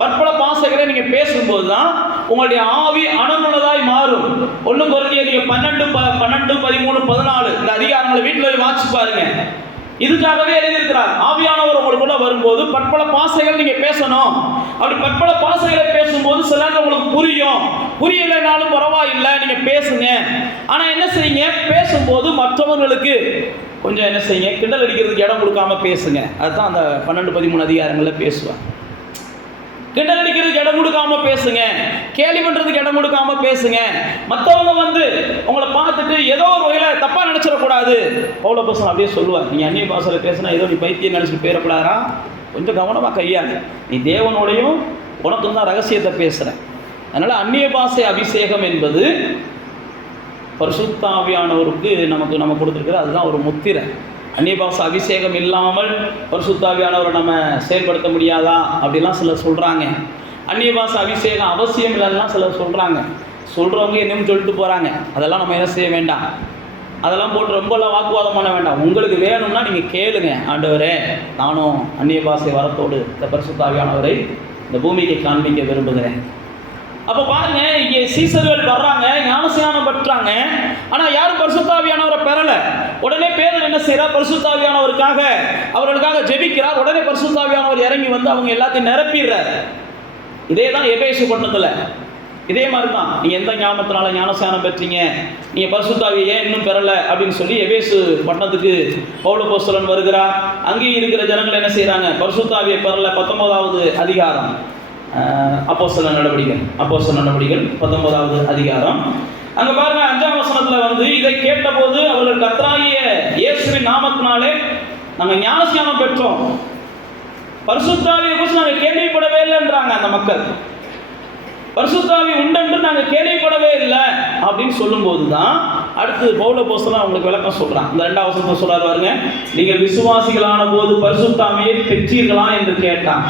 பற்பல பாஷைகளை நீங்கள் பேசும்போது தான் உங்களுடைய ஆவி அணுகுள்ளதாய் மாறும். 1 கொரிந்தியர் 12, 13, 14 இந்த அதிகாரங்களை வீட்டில் வாட்சி பாருங்க. இதுக்காகவே எழுதியிருக்கிறார். ஆவியானவர் உங்களுக்குள்ள வரும்போது பற்பல பாஷைகள் நீங்க பேசணும். அப்படி பற்பல பாஷைகளை பேசும்போது சில உங்களுக்கு புரியலைனாலும் பரவாயில்லை, நீங்க பேசுங்க. ஆனா என்ன செய்யுங்க? பேசும்போது மற்றவர்களுக்கு கொஞ்சம் என்ன செய்யுங்க? கிண்டல் அடிக்கிறதுக்கு இடம் கொடுக்காம பேசுங்க. அதுதான் அந்த 12, 13 அதிகாரங்களில் பேசுவாங்க. கிண்டல் அடிக்கிறதுக்கு இடம் கொடுக்காம பேசுங்க, கேலி பண்றதுக்கு இடம் கொடுக்காம பேசுங்க. மற்றவங்க வந்து உங்களை பார்த்துட்டு ஏதோ ஒரு வகையில் தப்பா நினைச்சிடக்கூடாது. பவுல பசங்க அப்படியே சொல்லுவார், நீ அந்நிய பாஷையில் பேசினா ஏதோ நீ பைத்தியம் நினைச்சிட்டு போயிடக்கூடாதா, கொஞ்சம் கவனமாக கையாளு. நீ தேவனோடையும் உனக்கு தான் ரகசியத்தை பேசுற. அதனால அந்நிய பாஷை அபிஷேகம் என்பது பரிசுத்த ஆவியானவருக்கு நம்ம கொடுத்துருக்கிற அதுதான் ஒரு முத்திரை. அந்நிய பாஷை அபிஷேகம் இல்லாமல் பரிசுத்த ஆவியானவரை நம்ம செயல்படுத்த முடியாதா அப்படிலாம் சிலர் சொல்கிறாங்க. அந்நிய பாஷை அபிஷேகம் அவசியம் இல்லைன்னா சிலர் சொல்கிறாங்க. சொல்கிறவங்க என்னன்னு சொல்லிட்டு போகிறாங்க. அதெல்லாம் நம்ம என்ன செய்ய வேண்டாம், அதெல்லாம் போட்டு ரொம்பலாம் வாக்குவாதம் பண்ண வேண்டாம். உங்களுக்கு வேணும்னா நீங்கள் கேளுங்க, ஆண்டவரே நானும் அந்நிய பாஷை வரத்தோடு இந்த பரிசுத்த ஆவியானவரை இந்த பூமிக்கு காண்பிக்க விரும்புகிறேன். அப்போ பாருங்க, இங்கே சீசர்கள் வர்றாங்க, ஞானஸ்நானம் பெற்றாங்க, ஆனால் யாரும் பரிசுத்த ஆவியானவரை பெறலை. உடனே பேதுரு என்ன செய்கிறார்? பரிசுத்த ஆவியானவருக்காக அவர்களுக்காக ஜெபிக்கிறார். உடனே பரிசுத்த ஆவியானவர் இறங்கி வந்து அவங்க எல்லாத்தையும் நிரப்பிடுறார். இதே தான் எபேசு பட்டணத்தில் இதே மாதிரி தான். நீங்கள் எந்த ஞாபகத்தினால ஞானஸ்நானம் பெற்றீங்க, நீங்கள் பரிசுத்த ஆவியை ஏன் இன்னும் பெறலை அப்படின்னு சொல்லி எபேசு பட்டணத்துக்கு பவுல் அப்போஸ்தலன் வருகிறார். அங்கேயும் இருக்கிற ஜனங்கள் என்ன செய்கிறாங்க? பரிசுத்த ஆவியை பெறலை. 19வது அதிகாரம் அப்போஸ்தலர் நடவடிக்கைகள் 19வது அதிகாரம். அங்கே பாருங்க, 5ஆம் வசனத்தில் வந்து இதை கேட்டபோது அவர்கள் கர்த்தராகிய இயேசுவின் நாமத்தினாலே நாங்கள் ஞானஸ்நானம் பெற்றோம், பரிசுத்த ஆவியை குறித்து நாங்கள் கேள்விப்படவே இல்லைன்றாங்க அந்த மக்கள். பரிசுத்த ஆவி உண்டென்று நாங்கள் கேள்விப்படவே இல்லை அப்படின்னு சொல்லும்போது தான் அடுத்து பவுல் அப்போஸ்தலன் அவங்களுக்கு விளக்கம் சொல்கிறான். இந்த 2ஆம் வசனத்தை சொல்றாரு பாருங்க, நீங்கள் விசுவாசிகளான போது பரிசுத்த ஆவியை பெற்றீர்களா என்று கேட்டான்.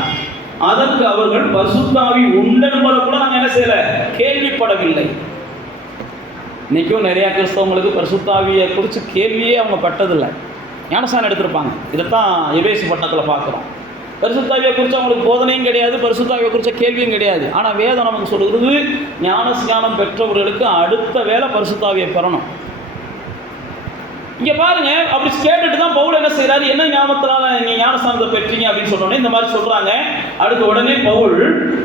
அதற்கு அவர்கள் பரிசுத்த ஆவி உண்டென்பதை கூட நாங்கள் என்ன செய்யலை, கேள்விப்படவில்லை. இன்னைக்கும் நிறையா கிறிஸ்தவங்களுக்கு பரிசுத்த ஆவியை குறித்து கேள்வியே அவங்க பட்டதில்லை. ஞானஸ்நானம் எடுத்திருப்பாங்க. இதைத்தான் எபேசு பட்டணத்தில் பார்க்குறோம். பரிசுத்த ஆவியை குறித்து அவங்களுக்கு போதனையும் கிடையாது, பரிசுத்த ஆவியை குறித்த கேள்வியும் கிடையாது. ஆனால் வேதம் நமக்கு சொல்கிறது, ஞானஸ்நானம் பெற்றவர்களுக்கு அடுத்த வேலை பரிசுத்த ஆவியை பெறணும். இங்கே பாருங்க, அப்படி கேட்டுட்டு தான் பவுல் என்ன செய்கிறாரு? என்ன ஞாபகத்தினால நீங்கள் ஞானஸ்நானத்தை பெற்றீங்க அப்படின்னு சொன்னோன்னே இந்த மாதிரி சொல்கிறாங்க. அடுத்து உடனே பவுல்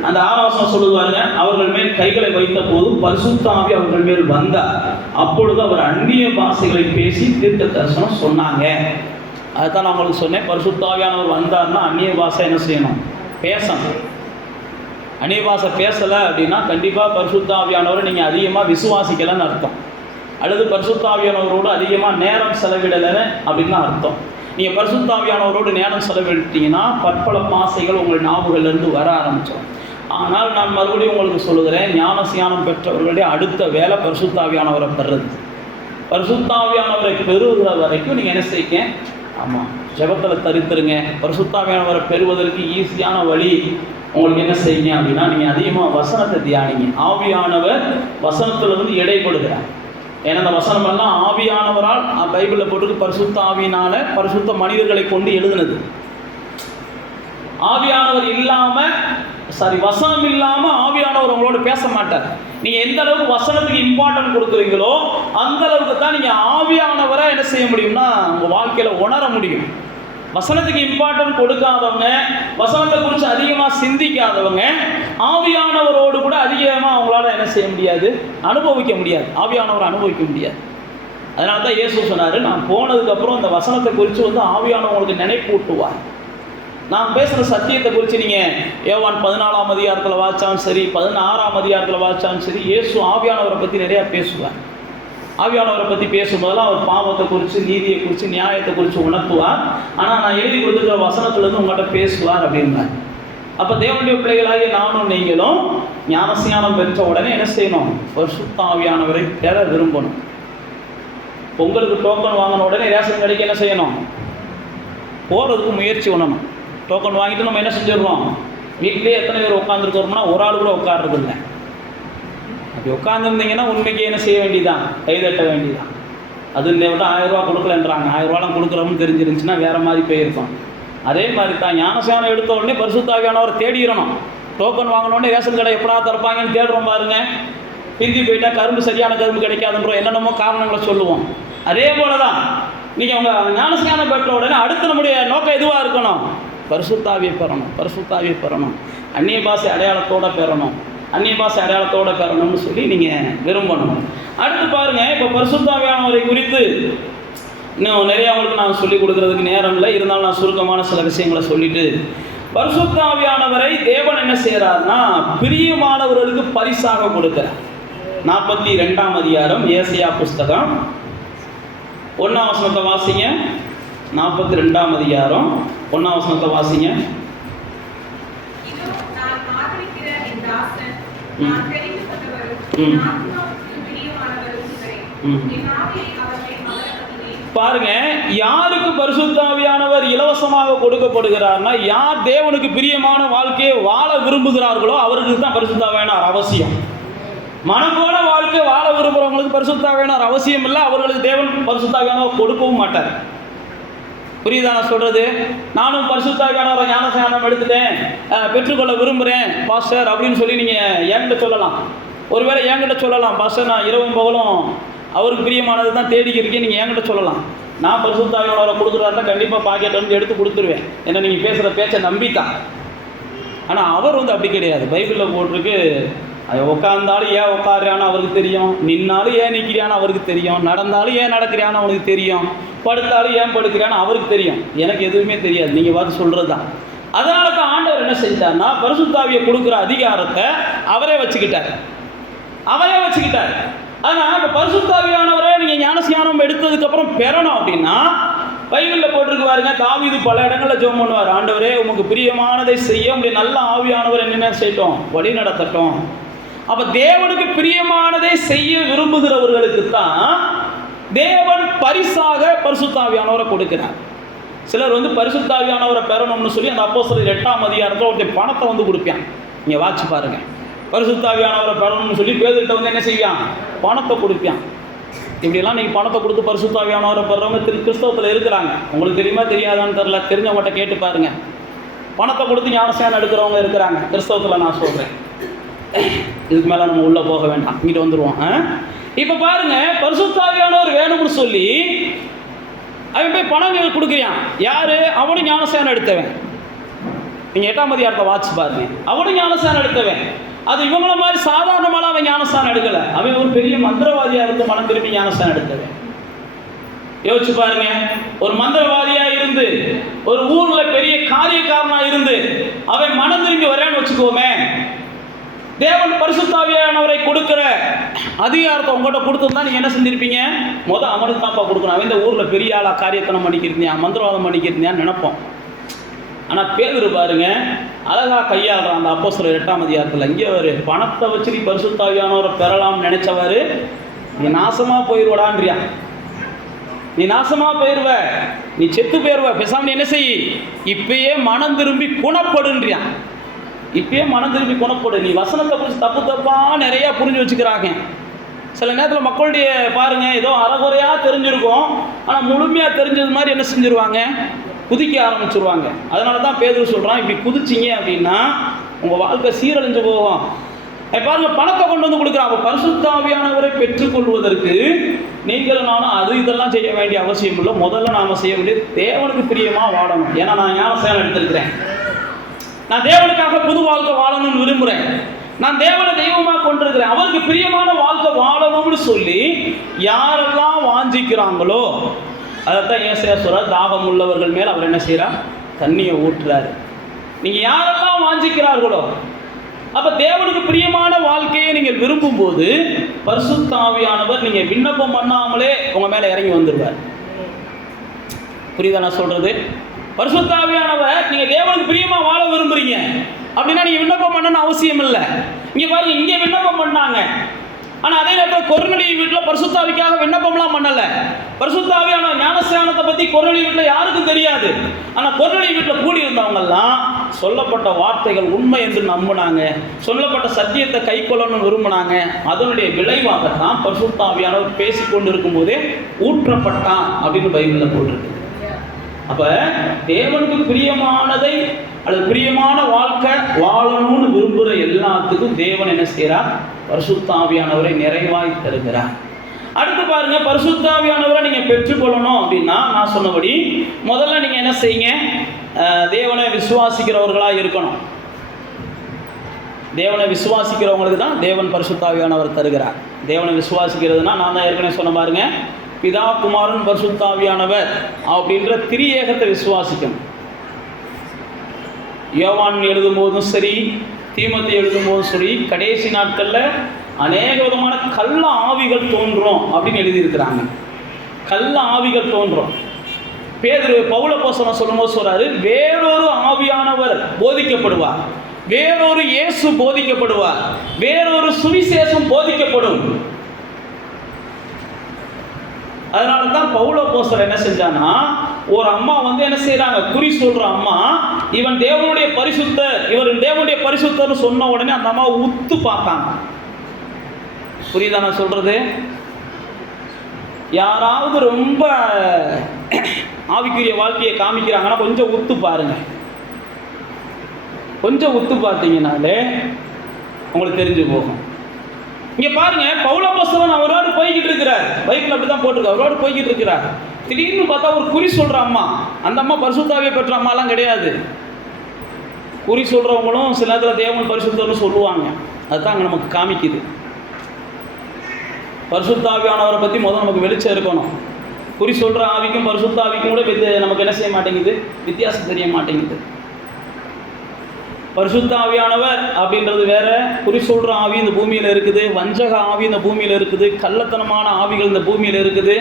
அந்த 6ஆம் வசனம் சொல்லுவாருங்க, அவர்கள் மேல் கைகளை வைத்த போது பரிசுத்த ஆவி அவர்கள் மேல் வந்தார். அப்பொழுது அவர் அந்நிய பாஷைகளை பேசி தீர்க்க தரிசனம் சொன்னாங்க. அதுதான் நான் உங்களுக்கு சொன்னேன், பரிசுத்த ஆவியானவர் வந்தார்னா அந்நிய பாஷை என்ன செய்யணும்? பேசணும். அந்நிய பாஷை பேசலை அப்படின்னா கண்டிப்பாக பரிசுத்த ஆவியானவரை நீங்கள் அதிகமாக விசுவாசிக்கலைன்னு அர்த்தம், அல்லது பரிசுத்த ஆவியானவரோடு அதிகமாக நேரம் செலவிடலை அப்படின்னு அர்த்தம். நீங்கள் பரிசுத்த ஆவியானவரோடு நேரம் செலவிட்டீங்கன்னா பற்பல பாசைகள் உங்கள் ஞாபகத்திலிருந்து வர ஆரம்பித்தோம். ஆனால் நான் மறுபடியும் உங்களுக்கு சொல்லுகிறேன், ஞானஸ்நானம் பெற்றவர்களுடைய அடுத்த வேலை பரிசுத்த ஆவியானவரை பெறுறது. பரிசுத்த ஆவியானவரை பெறுகிற வரைக்கும் நீங்கள் என்ன செய்யுங்க? ஆமாம், ஜெபத்தில் தரித்திருங்க. பரிசுத்த ஆவியானவரை பெறுவதற்கு ஈஸியான வழி உங்களுக்கு என்ன செய்யுங்க அப்படின்னா, நீங்கள் அதிகமாக வசனத்தை தியானிங்க. ஆவியானவர் வசனத்திலிருந்து இடைப்படுகிறார். ஏன்னா அந்த வசனமெல்லாம் ஆவியானவரால் பைபிளில் போட்டு பரிசுத்த ஆவியினால பரிசுத்த மனிதர்களை கொண்டு எழுதுனது. ஆவியானவர் இல்லாமல் வசனம் இல்லாமல் ஆவியானவர் உங்களோட பேச மாட்டார். நீங்கள் எந்த அளவுக்கு வசனத்துக்கு இம்பார்ட்டன்ட் கொடுக்குறீங்களோ அந்த அளவுக்கு தான் நீங்கள் ஆவியானவரை என்ன செய்ய முடியும்னா உங்கள் வாழ்க்கையில் உணர முடியும். வசனத்துக்கு இம்பார்ட்டன்ட் கொடுக்காதவங்க, வசனத்தை குறித்து அதிகமாக சிந்திக்காதவங்க ஆவியானவரோடு கூட அதிகமாக அவங்களால என்ன செய்ய முடியாது? அனுபவிக்க முடியாது. ஆவியானவரை அனுபவிக்க முடியாது. அதனால தான் இயேசு சொன்னார், நான் போனதுக்கப்புறம் இந்த வசனத்தை குறித்து வந்து ஆவியானவங்களுக்கு நினைப்பு ஊட்டுவார். நான் பேசுகிற சத்தியத்தை குறித்து நீங்கள் யோவான் 14ஆம் அதிகாரத்தில் வாசித்தாலும் சரி, 16ஆம் அதிகாரத்தில் வாசித்தாலும் சரி, இயேசு ஆவியானவரை பற்றி நிறையா பேசுவார். ஆவியானவரை பற்றி பேசும்போதெல்லாம் அவர் பாவத்தை குறித்து, நீதியை குறித்து, நியாயத்தை குறித்து உணர்த்துவார். ஆனால் நான் எழுதி கொடுத்துருக்கிற வசனத்துலேருந்து உங்கள்கிட்ட பேசுவார் அப்படின்னார். அப்போ தேவனுடைய பிள்ளைகளாகிய நானும் நீங்களும் ஞானஸ்நானம் பெற்ற உடனே என்ன செய்யணும்? பரிசுத்த ஆவியானவரை பெற விரும்பணும். பொங்கலுக்கு டோக்கன் வாங்கின உடனே ரேஷன் கடைக்கு என்ன செய்யணும்? போகிறதுக்கு முயற்சி பண்ணணும். டோக்கன் வாங்கிட்டு நம்ம என்ன செஞ்சிடறோம்? வீட்டிலேயே எத்தனை பேர் உட்காந்துருக்கோம்னா ஒரு ஆள் கூட உட்கார்றது இல்லை. அப்படி உட்காந்துருந்தீங்கன்னா உண்மைக்கு என்ன செய்ய வேண்டியதான்? கைதட்ட வேண்டியதான். அது இந்த விட 1000 ரூபா கொடுக்கலன்றாங்க. 1000 ரூபாலாம் கொடுக்குறோம்னு தெரிஞ்சிருந்துச்சுன்னா வேறு மாதிரி போயிருக்கோம். அதே மாதிரி தான் ஞானஸ்நானம் எடுத்த உடனே பரிசுத்த ஆவியானவரை தேடிடணும். டோக்கன் வாங்கினோடனே ரேஷன் கடை எப்படா திறப்பாங்கன்னு தேடுறோம் பாருங்க. பிந்தி போயிட்டால் கரும்பு சரியான கரும்பு கிடைக்காதுன்றோம், என்னென்னமோ காரணங்களை சொல்லுவோம். அதே போல தான் நீங்கள் உங்கள் ஞானஸ்நானம் பெற்ற உடனே அடுத்து நம்முடைய நோக்கம் எதுவாக இருக்கணும்? பரிசுத்த ஆவியை பெறணும், பரிசுத்த ஆவியை பெறணும், அந்நிய பாஷை அடையாளத்தோடு பெறணும், அந்நிய பாஷை அடையாளத்தோடு பெறணும்னு சொல்லி நீங்கள் விரும்பணும். அடுத்து பாருங்கள், இப்போ பரிசுத்த ஆவியானவரை குறித்து இன்னும் நிறையா அவங்களுக்கு நான் சொல்லிக் கொடுக்குறதுக்கு நேரம் இல்லை. இருந்தாலும் நான் சுருக்கமான சில விஷயங்களை சொல்லிவிட்டு, பரிசுத்த ஆவியானவரை தேவன் என்ன செய்கிறார்னா பிரியமானவர்களுக்கு பரிசாக கொடுக்கிறார். 42ஆம் அதிகாரம் ஏசாயா புஸ்தகம் 1ஆம் வசனத்தை வாசிங்க. 42ஆம் அதிகாரம் 1ஆம் வசனத்தை வாசிங்க. பாருங்க, யாருக்கு பரிசுத்த ஆவியானவர் இலவசமாக கொடுக்கப்படுகிறார்னா, யார் தேவனுக்கு பிரியமான வாழ்க்கையை வாழ விரும்புகிறார்களோ அவருக்கு தான் பரிசுத்த ஆவியானவர் அவசியம். மனம் போன வாழ்க்கை வாழ விரும்புகிறவங்களுக்கு பரிசுத்த ஆவியானவர் அவசியம் இல்லை. அவர்களுக்கு தேவன் பரிசுத்த ஆவியானவர் கொடுக்கவும் மாட்டார். புரியுதா நான் சொல்றது? நானும் பரிசுத்தாவியானவரை ஞானஸ்நானம் எடுத்துட்டேன், பெற்றுக்கொள்ள விரும்புகிறேன் பாஸ்டர் அப்படின்னு சொல்லி நீங்கள் என்கிட்ட சொல்லலாம். ஒருவேளை என்கிட்ட சொல்லலாம், பாஸ்டர் நான் இரவும் பகலும் அவருக்கு பிரியமானது தான் தேடிக்கிறீங்க, நீங்கள் என்கிட்ட சொல்லலாம். நான் பரிசுத்தாவியானவரை கொடுக்குறாருன்னா கண்டிப்பாக பாக்கெட் வந்து எடுத்து கொடுத்துருவேன், ஏன்னா நீங்கள் பேசுகிற பேச்சை நம்பித்தான். ஆனால் அவர் வந்து அப்படி கிடையாது. பைபிளில் போட்டிருக்கு, அது உட்காந்தாலும் ஏன் உட்காருறான்னு அவருக்கு தெரியும், நின்னாலும் ஏன் நிற்கிறான்னு அவருக்கு தெரியும், நடந்தாலும் ஏன் நடக்கிறான்னு அவனுக்கு தெரியும், படுத்தாலும் ஏன் படுக்கிறான்னு அவருக்கு தெரியும். எனக்கு எதுவுமே தெரியாது, நீங்கள் பார்த்து சொல்கிறது தான். அதனால தான் ஆண்டவர் என்ன செஞ்சார்னா பரிசுத்தாவியை கொடுக்குற அதிகாரத்தை அவரே வச்சுக்கிட்டார். அதனால் இப்போ பரிசுத்தாவியானவரே நீங்கள் ஞானஸ்நானம் எடுத்ததுக்கப்புறம் பெறணும் அப்படின்னா பைபிளில் போட்டிருக்கு பாருங்க, தாவீது பல இடங்களில் ஜெபம் பண்ணுவார், ஆண்டவரே உமக்கு பிரியமானதை செய்ய உங்களுடைய நல்ல ஆவியானவர் என்ன செய்யட்டும், வழி நடத்தட்டும். அப்போ தேவனுக்கு பிரியமானதை செய்ய விரும்புகிறவர்களுக்கு தான் தேவன் பரிசாக பரிசுத்தாவியானவரை கொடுக்கிறார். சிலர் வந்து பரிசுத்தாவியானவரை பெறணும்னு சொல்லி அந்த அப்போஸ்தலர் 8ஆம் அதிகாரத்தில் ஒருத்தர் பணத்தை வந்து கொடுப்பான். நீங்கள் வாட்சி பாருங்க, பரிசுத்தாவியானவரை பெறணும்னு சொல்லி பேதுகிட்ட வந்து என்ன செய்வான், பணத்தை கொடுப்பான். இப்படியெல்லாம் நீங்கள் பணத்தை கொடுத்து பரிசுத்தாவியானவரை பெறவங்க கிறிஸ்தவத்தில் இருக்கிறாங்க. உங்களுக்கு தெரியுமா தெரியாதான்னு தெரில, தெரிஞ்சவங்கள்ட்ட கேட்டு பாருங்க. பணத்தை கொடுத்து ஞானஸ்நானம் எடுக்கிறவங்க இருக்கிறாங்க கிறிஸ்தவத்தில். நான் சொல்கிறேன், இதுக்கு மேலே நம்ம உள்ளே போக வேண்டாம், இங்கிட்டு வந்துடுவோம். இப்போ பாருங்க, பரிசுத்தாவியானவர் வேணும்னு சொல்லி அவன் போய் பணம் கொடுக்குறான். யாரு? அவனும் ஞானஸ்நானம் எடுத்தவன். நீங்கள் 8ஆம் அதிகாரத்தை வாட்சி பாருங்க, அவனும் ஞானஸ்நானம் எடுத்தவன். அது இவங்கள மாதிரி சாதாரணமாக அவன் ஞானஸ்நானம் எடுக்கலை, அவன் ஒரு பெரிய மந்திரவாதியாக இருந்து மனம் திரும்பி ஞானஸ்நானம் எடுத்தவன். யோசிச்சு பாருங்க, ஒரு மந்திரவாதியாக இருந்து ஒரு ஊரில் பெரிய காரியக்காரனாக இருந்து அவன் மனம் திரும்பி வரேன்னு வச்சுக்கோமே, தேவன் பரிசுத்தாவியானவரை கொடுக்குற அதிகாரத்தை உங்கள்கிட்ட கொடுத்துருந்தா நீங்கள் என்ன செஞ்சிருப்பீங்க? அவனுக்கு தான்ப்பா கொடுக்கணும், அவன் இந்த ஊரில் பெரிய ஆளாக காரியத்தனம் பண்ணிக்கிருந்தான், மந்திரவாதம் பண்ணிக்கிருந்தான்னு நினைப்போம். ஆனால் பேதுரு பாருங்க, அழகாக கையாளுறான் அந்த அப்போஸ்தலர் 8ஆம் அதிகாரத்தில். இங்கே ஒரு பணத்தை வச்சு நீ பரிசுத்தாவியானவரை பெறலாம்னு நினைச்சவாரு, நீ நாசமாக போயிடுவடான்றியா, நீ நாசமாக போயிடுவ, நீ செத்து போயிடுவ, பேசாமல் என்ன செய், இப்பயே மனம் திரும்பி குணப்படுன்றியான். இப்பயே மனம் திரும்பி குணப்படு. நீ வசனத்தை குறித்து தப்பாக நிறையா புரிஞ்சு வச்சுக்கிறாங்க. சில நேரத்தில் மக்களுடைய பாருங்க, ஏதோ அறகுறையாக தெரிஞ்சிருக்கும், ஆனால் முழுமையாக தெரிஞ்சது மாதிரி என்ன செஞ்சுருவாங்க, குதிக்க ஆரம்பிச்சிருவாங்க. அதனால தான் பேதுரு சொல்கிறான், இப்படி குதிச்சிங்க அப்படின்னா உங்கள் வாழ்க்கை சீரழிஞ்சு போகும். பாருங்க, பணத்தை கொண்டு வந்து கொடுக்குறான். அப்போ பரிசுத்தாவியானவரை பெற்றுக்கொள்வதற்கு நீங்கள் நானும் இதெல்லாம் செய்ய வேண்டிய அவசியம் இல்லை. முதல்ல நாம் செய்ய வேண்டியது தேவனுக்கு பிரியமாக வாழணும். ஏன்னா நான் ஞானஸ்நானம் எடுத்திருக்கிறேன், நான் தேவனுக்காக புது வாழ்க்கை வாழணும்னு விரும்புகிறேன், நான் தேவனை தெய்வமாக கொண்டிருக்கிறேன், அவருக்கு பிரியமான வாழ்க்கை வாழணும்னு சொல்லி யாரெல்லாம் வாஞ்சிக்கிறாங்களோ அதைத்தான் ஏசாயா சொல்றார், தாகம் உள்ளவர்கள் மேல் அவர் என்ன செய்கிறார், தண்ணியை ஊற்றுறாரு. நீங்கள் யாரெல்லாம் வாஞ்சிக்கிறார்களோ, அப்போ தேவனுக்கு பிரியமான வாழ்க்கையை நீங்கள் விரும்பும்போது பரிசுத்த ஆவியானவர் நீங்கள் விண்ணப்பம் பண்ணாமலே உங்கள் மேலே இறங்கி வந்துடுவார். புரியுதா நான் சொல்கிறது? பரிசுத்த ஆவியானவர் நீங்கள் தேவனுக்கு பிரியமாக வாழ விரும்புகிறீங்க அப்படின்னா நீங்கள் விண்ணப்பம் பண்ணணும்னு அவசியம் இல்லை. இங்கே பாருங்க, இங்கே விண்ணப்பம் பண்ணாங்க, ஆனால் அதே நேரத்தில் கொர்நேலியு வீட்டில் பரிசுத்தாவிக்காக விண்ணப்பம்லாம் பண்ணலை. பரிசுத்தாவியான ஞானஸ்நானத்தை பற்றி கொர்நேலியு வீட்டில் யாருக்கும் தெரியாது. ஆனால் கொர்நேலியு வீட்டில் கூடியிருந்தவங்கெல்லாம் சொல்லப்பட்ட வார்த்தைகள் உண்மை என்று நம்பினாங்க, சொல்லப்பட்ட சத்தியத்தை கை கொள்ளணும்னு விரும்பினாங்க. அதனுடைய விளைவாகத்தான் பரிசுத்தாவியானவர் பேசிக்கொண்டு இருக்கும்போதே ஊற்றப்பட்டான் அப்படின்னு பைபிளில் போட்டிருக்கு. அப்போ தேவனுக்கு பிரியமானதை அல்லது பிரியமான வாழ்க்கை வாழணும்னு விரும்புகிற எல்லாத்துக்கும் தேவன் என்ன செய்கிறார், பரிசுத்த ஆவியானவரை நிறைவாய் தருகிறார். அடுத்து பாருங்க, பரிசுத்த ஆவியானவரை நீங்கள் பெற்றுக்கொள்ளணும் அப்படின்னா நான் சொன்னபடி முதல்ல நீங்கள் என்ன செய்யுங்க, தேவனை விசுவாசிக்கிறவர்களாக இருக்கணும். தேவனை விசுவாசிக்கிறவங்களுக்கு தான் தேவன் பரிசுத்த ஆவியானவர் தருகிறார். தேவனை விசுவாசிக்கிறதுனா நான் தான் ஏற்கனவே சொன்ன பாருங்க, பிதா குமாரன் பரிசுத்த ஆவியானவர் அப்படின்ற திரியேகத்தை விசுவாசிக்கணும். யோவான் எழுதும்போதும் சரி, தீமோத்தேயு எழுதும்போதும் சரி, கடைசி நாட்களில் அநேக விதமான கள்ள ஆவிகள் தோன்றும் அப்படின்னு எழுதியிருக்கிறாங்க. கள்ள ஆவிகள் தோன்றும். பேதுரு பவுலப்போஸ்தலன் சொல்லும்போது சொல்றாரு, வேறொரு ஆவியானவர் போதிக்கப்படுவார், வேறொரு இயேசு போதிக்கப்படுவார், வேறொரு சுவிசேஷம் போதிக்கப்படும். அதனால தான் பவுலப்போஸ்தலன் என்ன செஞ்சானா, ஒரு அம்மா வந்து என்ன செய்யறாங்க, குறி சொல்ற அம்மா, இவன் தேவனுடைய பரிசுத்தர், இவர் தேவனுடைய பரிசுத்தர்னு சொன்ன உடனே அந்த அம்மா உத்து பார்த்தாங்க. புரியுதா நான் சொல்றது? யாராவது ரொம்ப ஆவிக்குரிய வாழ்க்கையை காமிக்கிறாங்கன்னா கொஞ்சம் உத்து பாருங்க. கொஞ்சம் உத்து பார்த்தீங்கனாலே உங்களுக்கு தெரிஞ்சு போகும். இங்கே பாருங்க, பவுலப்போஸ்தலன் அவரோடு போய்கிட்டு இருக்கிறார். பைபிள் அப்படி தான் போட்டிருக்கு, அவரோடு போய்கிட்டு இருக்கிறார். திடீர்னு பார்த்தா ஒரு குறி சொல்கிற அம்மா. அந்த அம்மா பரிசுத்தாவியை பெற்ற அம்மாலாம் கிடையாது. குறி சொல்கிறவங்களும் சில நேரத்தில் தேவன் பரிசுத்தர்னு சொல்லுவாங்க. அதுதான் அங்கே நமக்கு காமிக்குது. பரிசுத்தாவியானவரை பற்றி முதல் நமக்கு வெளிச்சம் இருக்கணும். குறி சொல்கிற ஆவிக்கும் பரிசுத்த ஆவிக்கும் கூட நமக்கு என்ன செய்ய மாட்டேங்குது, வித்தியாசம் தெரிய மாட்டேங்குது. பரிசுத்த ஆவியானவர் அப்படின்றது வேற, குறி சொல்கிற ஆவி இந்த பூமியில் இருக்குது, வஞ்சக ஆவி இந்த பூமியில் இருக்குது, கள்ளத்தனமான ஆவிகள் இந்த பூமியில் இருக்குது,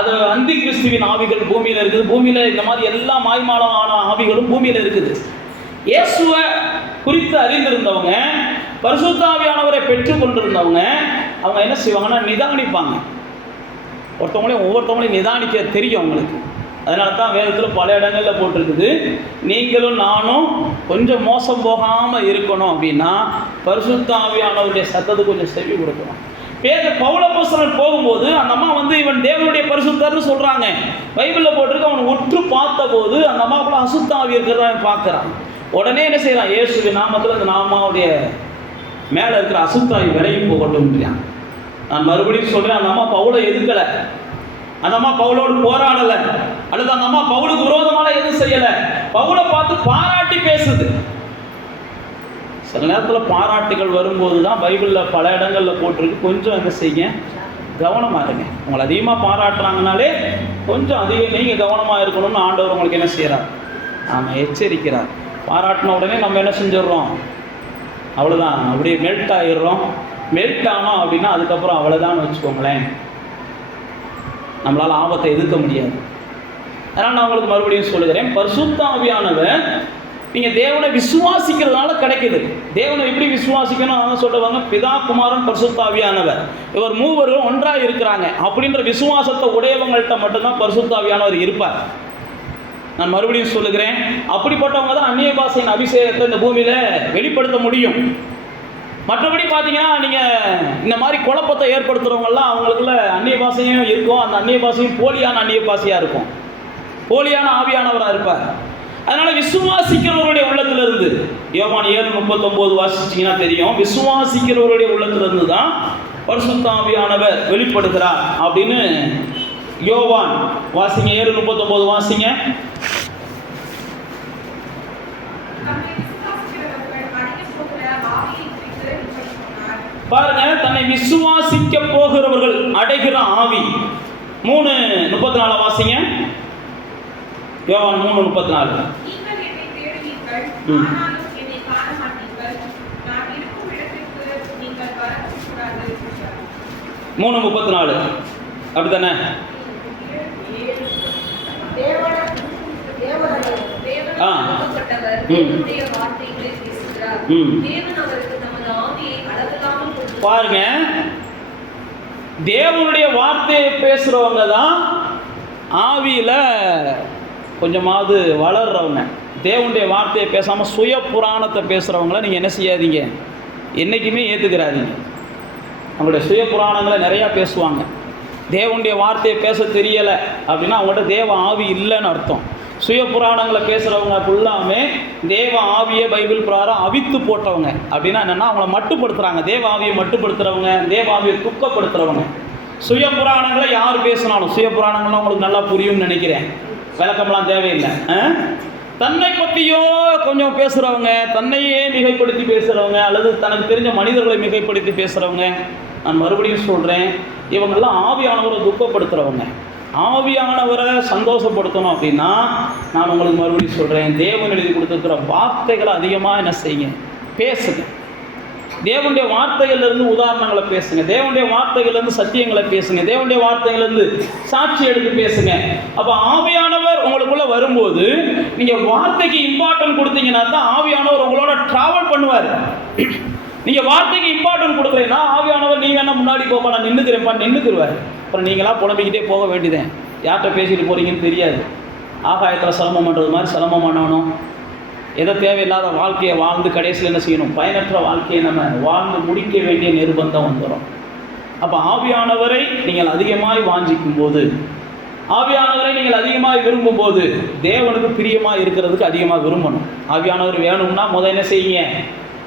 அது அந்தி கிறிஸ்துவின் ஆவிகள் பூமியில் இருக்குது. பூமியில் இந்த மாதிரி எல்லா மாய்மாலமான ஆவிகளும் பூமியில் இருக்குது. இயேசுவை குறித்து அறிந்திருந்தவங்க, பரிசுத்த ஆவியானவரை பெற்று கொண்டிருந்தவங்க, அவங்க என்ன செய்வாங்கன்னா நிதானிப்பாங்க. ஒவ்வொருத்தவங்களையும் நிதானிக்க தெரியும் அவங்களுக்கு. அதனால தான் வேதத்தில் பல இடங்களில் போட்டிருக்குது, நீங்களும் நானும் கொஞ்சம் மோசம் போகாமல் இருக்கணும் அப்படின்னா பரிசுத்த ஆவியானவருடைய சத்தத்துக்கு கொஞ்சம் செவி கொடுக்கணும். பவுலப்போஸ்தலன் போகும்போது அந்த அம்மா இவன் தேவனுடைய பரிசுத்தர்னு சொல்கிறாங்க. பைபிளில் போட்டிருக்கு, அவன் உற்று பார்த்த போது அந்த அம்மாவுக்குள்ள அசுத்த ஆவி இருக்கிறத அவன் பார்க்குறான். உடனே என்ன செய்யறான், இயேசுவின் நாமத்தில் அந்த நாமாவுடைய மேலே இருக்கிற அசுத்தாவி விலகி போகட்டும். நான் மறுபடியும் சொல்கிறேன், அந்த அம்மா பவுலை எதிர்க்கலை, அந்த அம்மா பவுலோடு போராடலை, அல்லது அந்த அம்மா பவுலுக்கு விரோதமான எதுவும் செய்யலை. பவுலை பார்த்து பாராட்டி பேசுது. சில நேரத்தில் பாராட்டுகள் வரும்போது தான் பைபிளில் பல இடங்களில் போட்டிருக்கு, கொஞ்சம் என்ன செய்யுங்க, கவனமாக இருங்க. உங்களை அதிகமாக பாராட்டுறாங்கனாலே கொஞ்சம் அதிகம் நீங்கள் கவனமாக இருக்கணும்னு ஆண்டவர் உங்களுக்கு என்ன செய்கிறார், நாம் எச்சரிக்கிறார். பாராட்டின உடனே நம்ம என்ன செஞ்சிடறோம், அவ்வளோதான், அப்படியே மெல்ட் ஆகிடுறோம். மெல்ட் ஆனோம் அப்படின்னா அதுக்கப்புறம் அவ்வளோதான் வச்சுக்கோங்களேன், நம்மளால் ஆபத்தை எதிர்க்க முடியாது. அதனால் நான் உங்களுக்கு மறுபடியும் சொல்லுகிறேன், பரிசுத்த ஆவியானவர் நீங்கள் தேவனை விசுவாசிக்கிறதுனால கிடைக்குது. தேவனை எப்படி விசுவாசிக்கணும் அவங்க சொல்லுவாங்க, பிதா குமாரன் பரிசுத்த ஆவியானவர் இவர் மூவரும் ஒன்றாக இருக்கிறாங்க அப்படின்ற விசுவாசத்தை உடையவங்கள்ட்ட மட்டும்தான் பரிசுத்த ஆவியானவர் இருப்பார். நான் மறுபடியும் சொல்லுகிறேன், அப்படிப்பட்டவங்க தான் அந்நிய பாஷையின் அபிஷேகத்தை இந்த பூமியில் வெளிப்படுத்த முடியும். மற்றபடி பார்த்தீங்கன்னா நீங்கள் இந்த மாதிரி குழப்பத்தை ஏற்படுத்துகிறவங்கெல்லாம் அவங்களுக்குள்ள அந்நிய பாஷையும் இருக்கும், அந்த அந்நிய பாஷையும் போலியான அந்நிய பாஷையாக இருக்கும், போலியான ஆவியானவராக இருப்பார். அதனால் விசுவாசிக்கிறவருடைய உள்ளத்திலிருந்து, யோவான் 7:39 வாசிச்சிங்கன்னா தெரியும், விசுவாசிக்கிறவருடைய உள்ளத்திலிருந்து தான் பரிசுத்த ஆவியானவர் வெளிப்படுகிறார் அப்படின்னு யோவான் வாசிங்க, 7:39 வாசிங்க. பாருங்க, தன்னை விசுவாசிக்க போகிறவர்கள் அடைகிற ஆவி. 3:34 வாசிங்க. யோவான் 3:34. 3:34 அப்படித்தானே? பாருங்க, தேவனுடைய வார்த்தையை பேசுறவங்க தான் ஆவியில கொஞ்சமாவது வளர்றவங்க. தேவனுடைய வார்த்தையை பேசாமல் சுய புராணத்தை பேசுகிறவங்கள நீங்கள் என்ன செய்யாதீங்க, என்றைக்குமே ஏற்றுக்கிறாதீங்க. அவங்களுடைய சுய புராணங்களை நிறையா பேசுவாங்க. தேவனுடைய வார்த்தையை பேச தெரியலை அப்படின்னா அவங்கள்ட்ட தேவ ஆவி இல்லைன்னு அர்த்தம். சுய புராணங்களை பேசுகிறவங்க ஃபுல்லாமே தேவ ஆவியை பைபிள் பிரகாரம் அவித்து போட்டவங்க. அப்படின்னா என்னென்னா அவங்கள மட்டுப்படுத்துகிறாங்க, தேவ ஆவியை மட்டுப்படுத்துகிறவங்க, தேவ ஆவியை துக்கப்படுத்துகிறவங்க. சுய புராணங்களை யார் பேசினாலும், சுய புராணங்கள்லாம் உங்களுக்கு நல்லா புரியும்னு நினைக்கிறேன், விளக்கம்லாம் தேவையில்லை. தன்னை பற்றியோ கொஞ்சம் பேசுகிறவங்க, தன்னையே மிகைப்படுத்தி பேசுகிறவங்க, அல்லது தனக்கு தெரிஞ்ச மனிதர்களை மிகைப்படுத்தி பேசுகிறவங்க, நான் மறுபடியும் சொல்கிறேன், இவங்கெல்லாம் ஆவியானவரை துக்கப்படுத்துகிறவங்க. ஆவியானவரை சந்தோஷப்படுத்தணும் அப்படின்னா நான் உங்களுக்கு மறுபடியும் சொல்கிறேன், தேவன் எழுதி கொடுத்துருக்கிற வார்த்தைகளை அதிகமாக என்ன செய்யுங்க, பேசுங்க. தேவனுடைய வார்த்தைகள்லேருந்து உதாரணங்களை பேசுங்க, தேவனுடைய வார்த்தைகள்லேருந்து சத்தியங்களை பேசுங்க, தேவனுடைய வார்த்தைகள்லேருந்து சாட்சி எடுத்து பேசுங்க. அப்போ ஆவியானவர் உங்களுக்குள்ளே வரும்போது நீங்கள் வார்த்தைக்கு இம்பார்ட்டன்ட் கொடுத்தீங்கன்னா தான் ஆவியானவர் உங்களோட ட்ராவல் பண்ணுவார். நீங்கள் வார்த்தைக்கு இம்பார்ட்டன்ட் கொடுக்குறீங்கன்னா ஆவியானவர் நீ வேணா முன்னாடி போப்பா, நான் நின்றுக்குருவார். அப்புறம் நீங்களாம் புலம்பிக்கிட்டே போக வேண்டியதேன், யார்கிட்ட பேசிட்டு போகிறீங்கன்னு தெரியாது. ஆகாயத்தில் சிரமம் பண்ணுறது மாதிரி சிரமம் பண்ணணும். எதை தேவையில்லாத வாழ்க்கையை வாழ்ந்து கடைசியில் என்ன செய்யணும், பயனற்ற வாழ்க்கையை நம்ம வாழ்ந்து முடிக்க வேண்டிய நிர்பந்தம் வந்துடும். அப்போ ஆவியானவரை நீங்கள் அதிகமாய் வாஞ்சிக்கும் போது, ஆவியானவரை நீங்கள் அதிகமாக விரும்பும் போது, தேவனுக்கு பிரியமாக இருக்கிறதுக்கு அதிகமாக விரும்பணும். ஆவியானவர் வேணும்னா என்ன செய்யுங்க?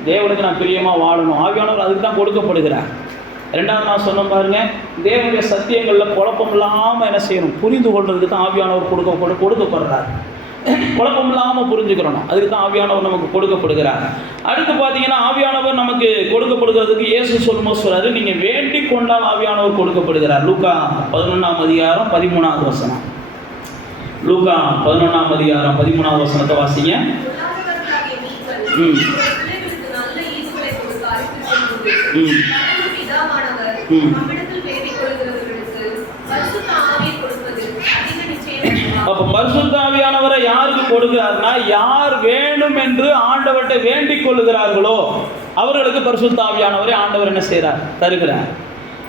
தேவனுக்கு நான் பிரியமாக வாழணும். ஆவியானவர் அதுக்கு தான் கொடுக்கப்படுகிறார். ரெண்டாவது நான் சொன்ன பாருங்க, தேவனுடைய சத்தியங்களில் குழப்பம் இல்லாமல் என்ன செய்யணும்? புரிந்து கொள்றதுக்கு தான் ஆவியானவர் கொடுக்கப்படுறார். குழப்பம் இல்லாமல் புரிஞ்சுக்கிறணும், அதுக்கு தான் ஆவியானவர் நமக்கு கொடுக்கப்படுகிறார். அடுத்து பார்த்தீங்கன்னா, ஆவியானவர் நமக்கு கொடுக்கப்படுகிறதுக்கு இயேசு சொல்லும்போது சொல்றாரு, நீங்கள் வேண்டிக் கொண்டால் ஆவியானவர் கொடுக்கப்படுகிறார். லூக்கா 11ஆம் அதிகாரம் 13வது வசனம். லூக்கா 11ஆம் அதிகாரம் 13வது வசனத்தை வாசிங்க. அப்ப பரிசுத்த ஆவியானவரை யாருக்கு கொடுக்கிறார்னா, யார் வேணும் என்று ஆண்டவர்கிட்ட வேண்டிக் கொள்ளுகிறார்களோ அவர்களுக்கு பரிசுத்த ஆவியானவரை ஆண்டவர் என்ன செய்கிறார்? தருகிறார்.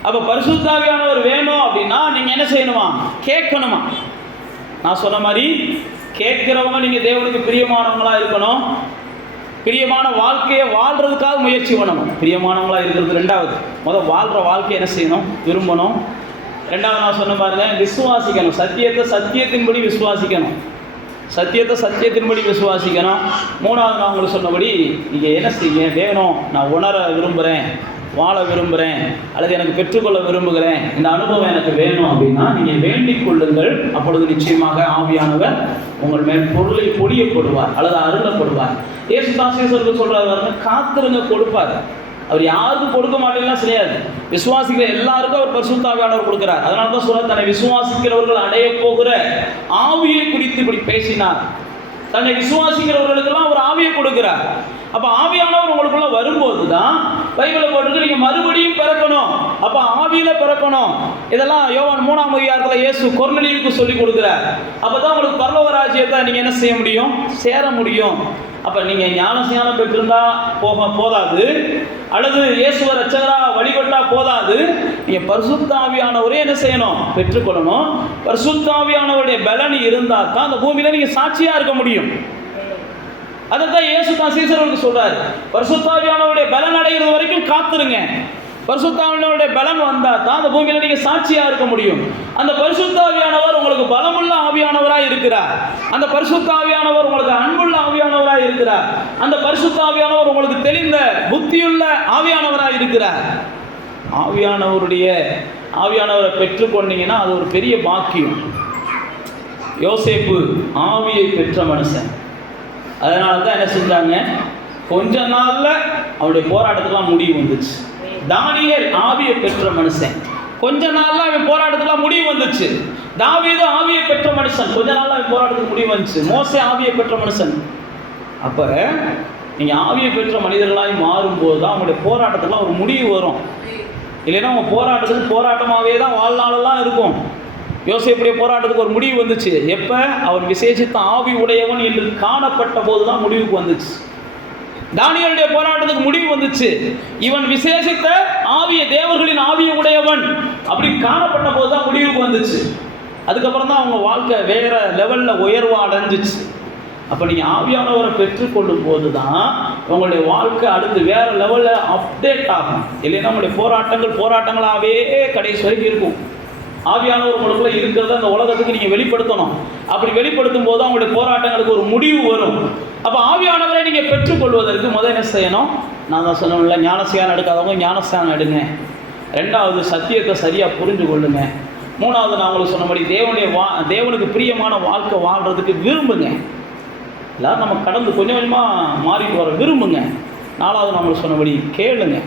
அப்ப பரிசுத்த ஆவியானவர் வேணும் அப்படின்னா நீங்க என்ன செய்யணுமா? கேட்கணுமா? நான் சொன்ன மாதிரி கேட்கிறவங்க நீங்க தேவனுக்கு பிரியமானவங்களா இருக்கணும். பிரியமான வாழ்க்கையை வாழ்றதுக்காக முயற்சி பண்ணணும். பிரியமானவங்களா இருக்கிறது ரெண்டாவது. முதல் வாழ்ற வாழ்க்கையை என்ன செய்யணும்? விரும்பணும். ரெண்டாவது நான் சொன்ன பாருங்க, விசுவாசிக்கணும். சத்தியத்தை சத்தியத்தின்படி விசுவாசிக்கணும். சத்தியத்தை சத்தியத்தின்படி விசுவாசிக்கணும். மூணாவது நான் உங்களுக்கு சொன்னபடி நீங்கள் என்ன செய்ய வேணும்? நான் உணர விரும்புகிறேன், வாழ விரும்புகிறேன், அல்லது எனக்கு பெற்றுக்கொள்ள விரும்புகிறேன், இந்த அனுபவம் எனக்கு வேணும் அப்படின்னா நீங்கள் வேண்டிக் கொள்ளுங்கள். அப்பொழுது நிச்சயமாக ஆவியானவர் உங்கள் மேல் பொருளை பொழியப்படுவார் அல்லது அருளப்படுவார். இயேசு தாசீசருக்கு சொல்றாரு, காத்திருங்க, கொடுப்பார். அவர் யாருக்கும் கொடுக்க மாட்டேன்னா செய்யாது. விசுவாசிக்கிற எல்லாருக்கும் அவர் பரிசுத்த ஆவியானவர் கொடுக்கிறார். அதனால தான் சொல்ல, தன்னை விசுவாசிக்கிறவர்கள் அடைய போகிற ஆவியை குறித்து இப்படி பேசினார். தன்னை விசுவாசிக்கிறவர்களுக்கெல்லாம் அவர் ஆவியை கொடுக்கிறார். அப்ப ஆவியானவர் உங்களுக்குள்ள வரும்போது தான் பைபிளை போட்டு நீங்க மறுபடியும் பிறக்கணும். அப்ப ஆவியில பிறக்கணும். இதெல்லாம் யோவான் 3ஆம் அதிகாரத்துல இயேசு கொர்நேலியுவுக்கு சொல்லி கொடுக்கிறார். அப்பதான் உங்களுக்கு பரலோக ராஜ்யத்தை நீங்க என்ன செய்ய முடியும்? சேர முடியும். அப்ப நீங்க ஞானஸ்நானம் பெற்றிருந்தா போதாது, அல்லது இயேசுவ ரட்சகரா வழிபட்டா போதாது. நீங்க பரிசுத்த ஆவியானவரே என்ன செய்யணும்? பெற்றுக்கொள்ளணும். பரிசுத்த ஆவியானவருடைய பலன் இருந்தா தான் அந்த பூமியில நீங்க சாட்சியா இருக்க முடியும். அதைத்தான் இயேசு தான் சீசர்களுக்கு சொல்றாரு, பரிசுத்த ஆவியானவருடைய பலன் அடைகிறது வரைக்கும் காத்துருங்க. பரிசுத்த ஆவியானவருடைய பலன் வந்தா தான் அந்த பூமியில நீங்க சாட்சியா இருக்க முடியும். அந்த பரிசுத்த ஆவியானவர் உங்களுக்கு பலமுள்ள ஆவியானவராய் இருக்கிறார். அந்த பரிசுத்த ஆவியானவர் உங்களுக்கு அன்புள்ள ஆவியானவராய் இருக்கிறார். அந்த பரிசுத்த ஆவியானவர் உங்களுக்கு தெளிந்த புத்தியுள்ள ஆவியானவராய் இருக்கிறார். ஆவியானவரை பெற்றுக்கொண்டீங்கன்னா அது ஒரு பெரிய பாக்கியம். யோசேப்பு ஆவியை பெற்ற மனுஷன். அதனால தான் என்ன செஞ்சாங்க, கொஞ்ச நாள்ல அவருடைய போராட்டத்துக்குலாம் முடிவு வந்துச்சு. தானியேல் ஆவியை பெற்ற மனுஷன், கொஞ்ச நாள்ல அவன் போராட்டத்துக்குலாம் முடிவு வந்துச்சு. தாவீது ஆவியை பெற்ற மனுஷன், கொஞ்ச நாள்ல அவன் போராட்டத்துக்கு முடிவு வந்துச்சு. மோசே ஆவியை பெற்ற மனுஷன். அப்ப நீங்க ஆவியை பெற்ற மனிதர்களாய் மாறும்போது தான் அவங்களுடைய போராட்டத்துக்குலாம் ஒரு முடிவு வரும். இல்லைன்னா அவங்க போராட்டத்துக்கு போராட்டமாகவே தான் வாழ்நாளெல்லாம் இருக்கும். யோசேப்புடைய போராட்டத்துக்கு ஒரு முடிவு வந்துச்சு. எப்ப? அவன் விசேஷித்த ஆவி உடையவன் என்று காணப்பட்ட போதுதான் முடிவுக்கு வந்துச்சு. தானியேலுடைய போராட்டத்துக்கு முடிவு வந்துச்சு. இவன் விசேஷித்த ஆவிய தேவர்களின் ஆவிய உடையவன் அப்படி காணப்பட்ட போதுதான் முடிவுக்கு வந்துச்சு. அதுக்கப்புறம் தான் அவங்க வாழ்க்கை வேற லெவல்ல உயர்வா அடைஞ்சிச்சு. அப்ப நீங்க ஆவியானவரை பெற்றுக்கொள்ளும் போதுதான் உங்களுடைய வாழ்க்கை அடுத்து வேற லெவல்ல அப்டேட் ஆகும். இல்லைன்னா உங்களுடைய போராட்டங்களாகவே கடைசி வரைக்கும் இருக்கும். ஆவியானவர் உங்களுக்குள்ள இருக்கிறத அந்த உலகத்துக்கு நீங்க வெளிப்படுத்தணும். அப்படி வெளிப்படுத்தும் போது அவங்களுடைய போராட்டங்களுக்கு ஒரு முடிவு வரும். அப்ப ஆவியானவரை நீங்க பெற்றுக்கொள்வதற்கு முதல் என்ன செய்யணும்? நான் தான் சொன்னேன்ல, ஞானஸ்நானம் எடுக்காதவங்க ஞானஸ்நானம் எடுங்க. ரெண்டாவது, சத்தியத்தை சரியா புரிஞ்சு கொள்ளுங்க. மூணாவது, நான் உங்களுக்கு சொன்னபடி தேவனுக்கு பிரியமான வாழ்க்கை வாழ்றதுக்கு விரும்புங்க. எல்லாரும் நம்ம கடந்து கொஞ்சம் கொஞ்சமா மாறிட்டு வர விரும்புங்க. நாலாவது, நம்மளுக்கு சொன்னபடி கேளுங்க.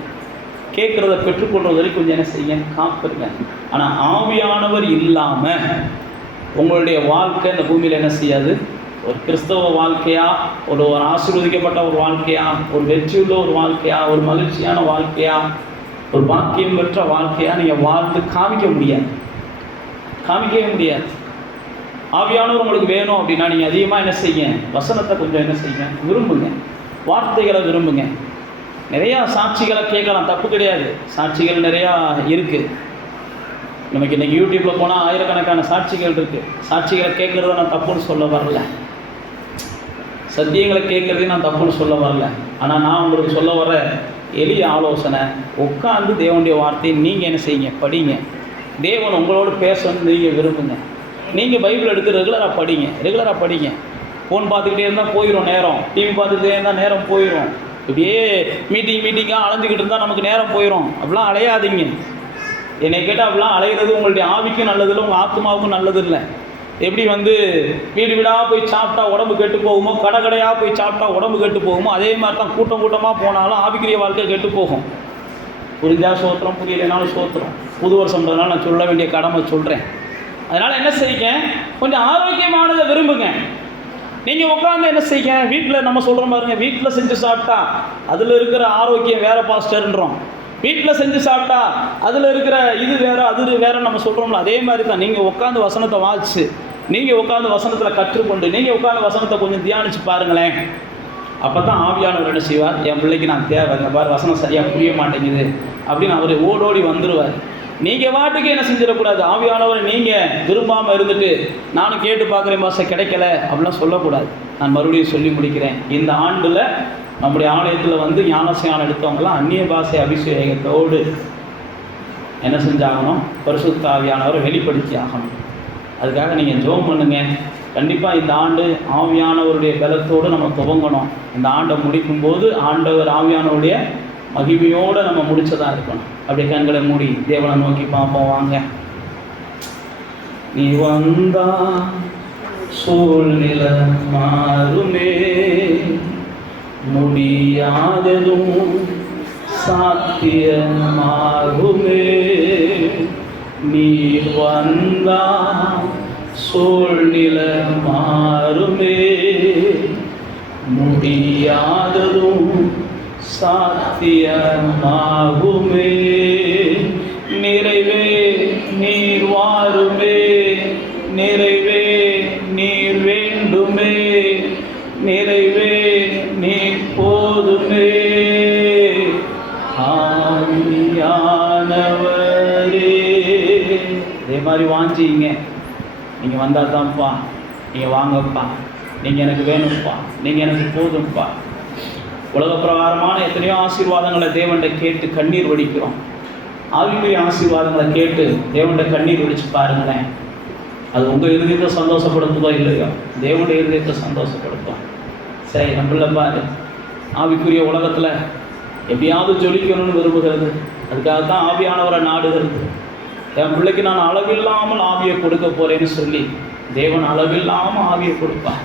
கேட்குறத பெற்றுக்கொள்றது வரைக்கும் கொஞ்சம் என்ன செய்யுங்க, காத்துருங்க. ஆனால் ஆவியானவர் இல்லாமல் உங்களுடைய வாழ்க்கை இந்த பூமியில் என்ன செய்யாது? ஒரு கிறிஸ்தவ வாழ்க்கையா, ஒரு ஆசீர்வதிக்கப்பட்ட ஒரு வாழ்க்கையா, ஒரு வெற்றியுள்ள ஒரு வாழ்க்கையா, ஒரு மகிழ்ச்சியான வாழ்க்கையா, ஒரு பாக்கியம் பெற்ற வாழ்க்கையா நீங்கள் வாழ்ந்து காமிக்கவே முடியாது. ஆவியானவர் உங்களுக்கு வேணும் அப்படின்னா நீங்கள் அதிகமாக என்ன செய்யுங்க? வசனத்தை கொஞ்சம் என்ன செய்யுங்க, விரும்புங்க. வார்த்தைகளை விரும்புங்க. நிறையா சாட்சிகளை கேட்கலாம், தப்பு கிடையாது. சாட்சிகள் நிறையா இருக்குது. நமக்கு இன்றைக்கி யூடியூப்பில் போனால் ஆயிரக்கணக்கான சாட்சிகள் இருக்குது. சாட்சிகளை கேட்குறத நான் தப்புன்னு சொல்ல வரல, சத்தியங்களை கேட்குறதையும் நான் தப்புன்னு சொல்ல வரல. ஆனால் நான் உங்களுக்கு சொல்ல வர எளிய ஆலோசனை, உட்காந்து தேவனுடைய வார்த்தையை நீங்கள் என்ன செய்யுங்க, படிங்க. தேவன் உங்களோடு பேசணும்னு நீங்கள் விரும்புங்க. நீங்கள் பைபிள் எடுத்து ரெகுலராக படிங்க. ஃபோன் பார்த்துக்கிட்டே இருந்தால் போயிடும் நேரம், டிவி பார்த்துக்கிட்டே இருந்தால் நேரம் போயிடும். இப்படியே மீட்டிங்காக அலைஞ்சிக்கிட்டு இருந்தால் நமக்கு நேரம் போயிடும். அப்படிலாம் அலையாதீங்க. என்னை கேட்டால் அப்படிலாம் அலைகிறது உங்களுடைய ஆவிக்கும் நல்லதில்லை, உங்கள் ஆத்மாவுக்கும் நல்லது இல்லை. எப்படி வீடு வீடாக போய் சாப்பிட்டா உடம்பு கெட்டு போகுமோ, கடையாக போய் சாப்பிட்டா உடம்பு கெட்டு போகுமோ, அதே மாதிரி தான் கூட்டமாக போனாலும் ஆவிக்குரிய வாழ்க்கை கெட்டு போகும். புரிஞ்சால் சோத்திரம், புரியலைனாலும் சோத்திரம். புது வருஷம்ன்றதுனால நான் சொல்ல வேண்டிய கடமை சொல்கிறேன். அதனால் என்ன செய்யுங்க, கொஞ்சம் ஆரோக்கியமானதை விரும்புங்க. நீங்கள் உட்காந்து என்ன செய்யுங்க, வீட்டில் நம்ம சொல்கிறோம் பாருங்க, வீட்டில் செஞ்சு சாப்பிட்டா அதில் இருக்கிற ஆரோக்கியம் வேறு பாஸ்டர்ன்றோம். வீட்டில் செஞ்சு சாப்பிட்டா அதில் இருக்கிற இது வேறு அது வேறு நம்ம சொல்கிறோம்ல, அதே மாதிரி தான். நீங்கள் உட்காந்து வசனத்தை வாசிச்சு, நீங்கள் உட்காந்து வசனத்தில் கற்றுக்கொண்டு, நீங்கள் உட்காந்து வசனத்தை கொஞ்சம் தியானிச்சு பாருங்களேன். அப்போ தான் ஆவியானவர் என்ன செய்வார், என் பிள்ளைக்கு நான் தேவை, இந்த பாரு வசனம் சரியாக புரிய மாட்டேங்குது அப்படின்னு அவர் ஓடோடி வந்துடுவார். நீங்கள் வாட்டுக்கு என்ன செஞ்சிடக்கூடாது, ஆவியானவரை நீங்கள் விரும்பாமல் இருந்துட்டு நானும் கேட்டு பார்க்குறேன் பாசை கிடைக்கல அப்படிலாம் சொல்லக்கூடாது. நான் மறுபடியும் சொல்லி முடிக்கிறேன். இந்த ஆண்டில் நம்முடைய ஆலயத்தில் ஞானஸ்நானம் எடுத்தவங்களாம் அந்நிய பாஷை அபிஷேகத்தோடு என்ன செஞ்சாகணும், பரிசுத்த ஆவியானவரை வெளிப்படுத்தி ஆகணும். அதுக்காக நீங்கள் ஜெபம் பண்ணுங்க. கண்டிப்பாக இந்த ஆண்டு ஆவியானவருடைய பலத்தோடு நம்ம துவங்கணும். இந்த ஆண்டை முடிக்கும்போது ஆண்டவர் ஆவியானவருடைய மகிமையோடு நம்ம முடிச்சதாக இருக்கணும். அப்படி கண்களை மூடி தேவனை நோக்கி பார்ப்போம் வாங்க. நீ வந்தா சூழ்நிலை மாறுமே, முடியாததும் சாத்தியமாகுமே. நீ வந்தா சூழ்நிலை மாறுமே, முடியாததும் சாத்தியமாகுமே. நிறைவே நீர் வாருமே, நிறைவே நீர் வேண்டுமே, நிறைவே நீர் போதுமே. ஆவியானவரே, இதே மாதிரி வாஞ்சிங்க. நீங்கள் வந்தால் தான்ப்பா, நீங்கள் வாங்கப்பா, நீங்கள் எனக்கு வேணும்ப்பா, நீங்கள் எனக்கு போதும்ப்பா. உலக பிரகாரமான எத்தனையோ ஆசீர்வாதங்களை தேவன்கிட்ட கேட்டு கண்ணீர் வடிக்கிறோம். ஆவிக்குரிய ஆசீர்வாதங்களை கேட்டு தேவன்கிட்ட கண்ணீர் வடித்து பாருங்களேன். அது உங்கள் இருதயத்தை சந்தோஷப்படுத்துதோ இல்லையோ, தேவனுடைய இருதயத்தை சந்தோஷப்படுத்தும். சரி, நம்மள பாரு, ஆவிக்குரிய உலகத்தில் எப்படியாவது ஜொலிக்கணும்னு விரும்புகிறது. அதுக்காகத்தான் ஆவியானவரை நாடுகிறது. என் பிள்ளைக்கு நான் அளவில்லாமல் ஆவியை கொடுக்க போகிறேன்னு சொல்லி தேவன் அளவில்லாமல் ஆவியை கொடுப்பார்.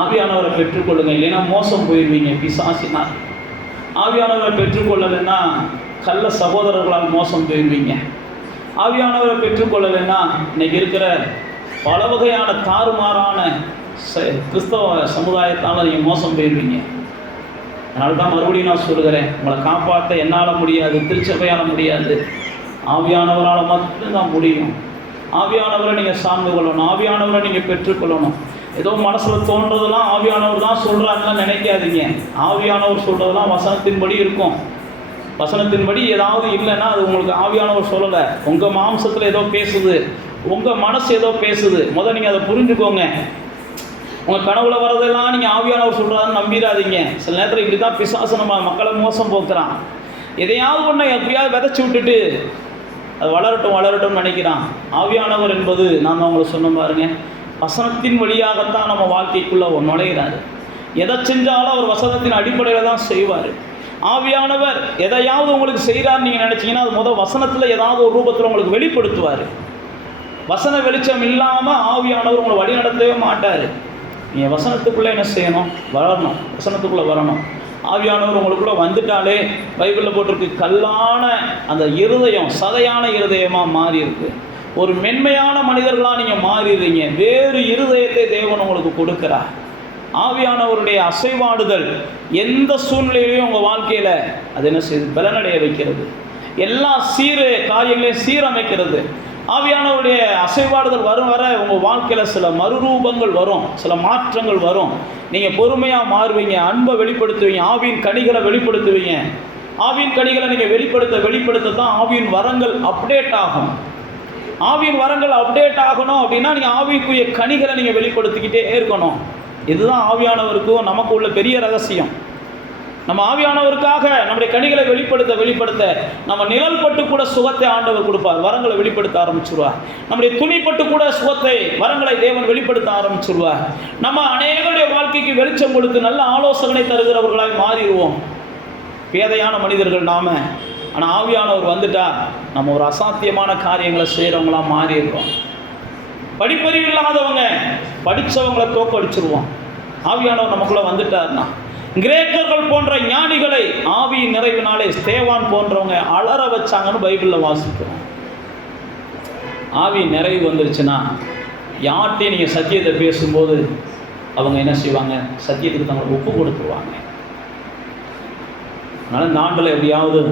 ஆவியானவரை பெற்றுக்கொள்ளுங்க, இல்லைன்னா மோசம் போயிடுவீங்க பிசாசினால். ஆவியானவரை பெற்றுக்கொள்ளலைன்னா கள்ள சகோதரர்களால் மோசம் போயிடுவீங்க. ஆவியானவரை பெற்றுக்கொள்ளலைன்னா இன்னைக்கு இருக்கிற பல வகையான தாறுமாறான கிறிஸ்தவ சமுதாயத்தால் நீங்கள் மோசம் போயிடுவீங்க. அதனால தான் மறுபடியும் நான் சொல்கிறேன், உங்களை காப்பாற்ற என்னால் முடியாது, திருச்சபையால் முடியாது, ஆவியானவரால் மட்டும்தான் முடியும். ஆவியானவரை நீங்கள் சார்ந்து கொள்ளணும், ஆவியானவரை நீங்கள் பெற்றுக்கொள்ளணும். ஏதோ மனசில் தோன்றதெல்லாம் ஆவியானவர் தான் சொல்கிறாங்கன்னு நினைக்காதீங்க. ஆவியானவர் சொல்கிறதெல்லாம் வசனத்தின்படி இருக்கும். வசனத்தின்படி ஏதாவது இல்லைன்னா அது உங்களுக்கு ஆவியானவர் சொல்லலை. உங்கள் மாம்சத்தில் ஏதோ பேசுது, உங்கள் மனசு ஏதோ பேசுது. முதல் நீங்கள் அதை புரிஞ்சுக்கோங்க. உங்கள் கனவுல வரதெல்லாம் நீங்கள் ஆவியானவர் சொல்கிறாருன்னு நம்பிடாதீங்க. சில நேரத்தில் இப்படி தான் பிசாசு நம்ம மக்களை மோசம் போக்குறான். எதையாவது ஒன்று எப்படியாவது விதைச்சி விட்டுட்டு அது வளரட்டும் நினைக்கிறான். ஆவியானவர் என்பது நான் அவங்களை சொன்ன பாருங்க, வசனத்தின் வழியாகத்தான் நம்ம வாழ்க்கைக்குள்ளே நுழைகிறாரு. எதை செஞ்சாலும் அவர் வசனத்தின் அடிப்படையில் தான் செய்வார். ஆவியானவர் எதையாவது உங்களுக்கு செய்கிறான்னு நீங்கள் நினச்சிங்கன்னா அது முதல் வசனத்தில் ஏதாவது ஒரு ரூபத்தில் உங்களுக்கு வெளிப்படுத்துவார். வசன வெளிச்சம் இல்லாமல் ஆவியானவர் உங்களை வழி நடத்தவே மாட்டார். நீங்கள் வசனத்துக்குள்ளே என்ன செய்யணும், வரணும், வசனத்துக்குள்ளே வரணும். ஆவியானவர் உங்களுக்குள்ளே வந்துட்டாலே பைபிளில் போட்டிருக்கு, கல்லான அந்த இருதயம் சதையான இருதயமாக மாறி இருக்கு. ஒரு மென்மையான மனிதர்களாக நீங்கள் மாறிடுறீங்க. வேறு இருதயத்தை தேவன் உங்களுக்கு கொடுக்கிறார். ஆவியானவருடைய அசைவாடுதல் எந்த சூழ்நிலையிலையும் உங்கள் வாழ்க்கையில் அது என்ன செய்யுது, பலனடைய வைக்கிறது. எல்லா காரியங்களையும் சீரமைக்கிறது. ஆவியானவருடைய அசைவாடுதல் வரும் வர உங்கள் வாழ்க்கையில் சில மறுரூபங்கள் வரும், சில மாற்றங்கள் வரும். நீங்கள் பொறுமையாக மாறுவீங்க, அன்பை வெளிப்படுத்துவீங்க, ஆவியின் கனிகளை வெளிப்படுத்துவீங்க. ஆவியின் கனிகளை நீங்கள் வெளிப்படுத்த தான் ஆவியின் வரங்கள் அப்டேட் ஆகும். ஆவியின் வரங்கள் அப்டேட் ஆகணும் அப்படின்னா நீங்கள் ஆவிக்குரிய கனிகளை நீங்கள் வெளிப்படுத்திக்கிட்டே இருக்கணும். இதுதான் ஆவியானவருக்கும் நமக்கு உள்ள பெரிய ரகசியம். நம்ம ஆவியானவருக்காக நம்முடைய கனிகளை வெளிப்படுத்த நம்ம நிழல் பட்டு கூட சுகத்தை ஆண்டவர் கொடுப்பார், வரங்களை வெளிப்படுத்த ஆரம்பிச்சுருவார். நம்முடைய துணிப்பட்டு கூட சுகத்தை, வரங்களை தேவன் வெளிப்படுத்த ஆரம்பிச்சுருவார். நம்ம அநேகருடைய வாழ்க்கைக்கு வெளிச்சம் கொடுத்து நல்ல ஆலோசனை தருகிறவர்களாய் மாறிடுவோம். பேதையான மனிதர்கள் நாம, ஆனால் ஆவியானவர் வந்துட்டா நம்ம ஒரு அசாத்தியமான காரியங்களை செய்கிறவங்களா மாறிடுறோம். படிப்பறிவு இல்லாதவங்க படித்தவங்களை தோக்கடிச்சிருவோம். ஆவியானவர் நமக்குள்ள வந்துட்டார்னா, கிரேக்கர்கள் போன்ற ஞானிகளை ஆவியின் நிறைவினாலே ஸ்தேவான் போன்றவங்க அலற வச்சாங்கன்னு பைபிளில் வாசிக்கிறோம். ஆவியின் நிறைவு வந்துருச்சுன்னா யார்கிட்டையும் நீங்கள் சத்தியத்தை பேசும்போது அவங்க என்ன செய்வாங்க? சத்தியத்துக்கு தங்களை ஒப்பு கொடுத்துருவாங்க. அதனால் இந்த ஆண்டில் எப்படியாவது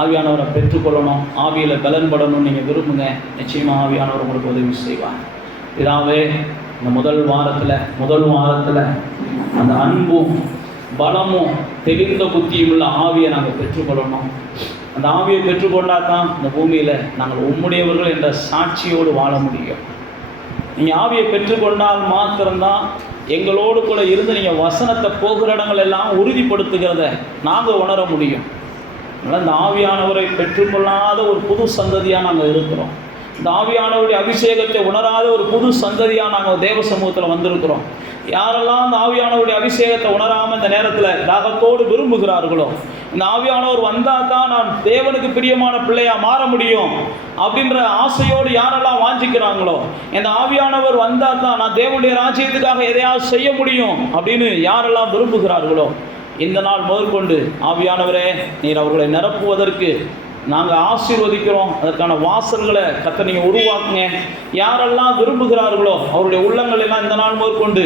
ஆவியானவரை பெற்றுக்கொள்ளணும், ஆவியில் பலன்படணும்னு நீங்கள் விரும்புங்க. நிச்சயமாக ஆவியானவர் உங்களுக்கு உதவி செய்வார். இதாவே இந்த முதல் வாரத்தில் அந்த அன்பும் பலமும் தெளிந்த புத்தியும் உள்ள ஆவியை நாங்கள் பெற்றுக்கொள்ளணும். அந்த ஆவியை பெற்றுக்கொண்டா தான் இந்த பூமியில் நாங்கள் உம்முடையவர்கள் என்ற சாட்சியோடு வாழ முடியும். நீங்கள் ஆவியை பெற்றுக்கொண்டால் மாத்திரம்தான் எங்களோடு கூட இருந்து நீங்கள் வசனத்தை போகிற இடங்கள் எல்லாம் உறுதிப்படுத்துகிறத நாங்கள் உணர முடியும். அதனால் இந்த ஆவியானவரை பெற்றுக்கொள்ளாத ஒரு புது சந்ததியாக நாங்கள் இருக்கிறோம். இந்த ஆவியானவருடைய அபிஷேகத்தை உணராத ஒரு புது சந்ததியாக நாங்கள் தேவ சமூகத்தில் வந்திருக்கிறோம். யாரெல்லாம் இந்த ஆவியானவருடைய அபிஷேகத்தை உணராமல் இந்த நேரத்தில் தாகத்தோடு விரும்புகிறார்களோ, இந்த ஆவியானவர் வந்தால் தான் நான் தேவனுக்கு பிரியமான பிள்ளையாக மாற முடியும் அப்படின்ற ஆசையோடு யாரெல்லாம் வாஞ்சிக்கிறாங்களோ, இந்த ஆவியானவர் வந்தால் தான் நான் தேவனுடைய ராஜ்யத்துக்காக எதையாவது செய்ய முடியும் அப்படின்னு யாரெல்லாம் விரும்புகிறார்களோ, இந்த நாள் முதற்கொண்டு ஆவியானவரே நீர் அவர்களை நிரப்புவதற்கு நாங்கள் ஆசீர்வதிக்கிறோம். அதற்கான வாசல்களை கர்த்தர் நீங்கள் உருவாக்குங்க. யாரெல்லாம் விரும்புகிறார்களோ அவருடைய உள்ளங்கள் எல்லாம் இந்த நாள் முதற்கொண்டு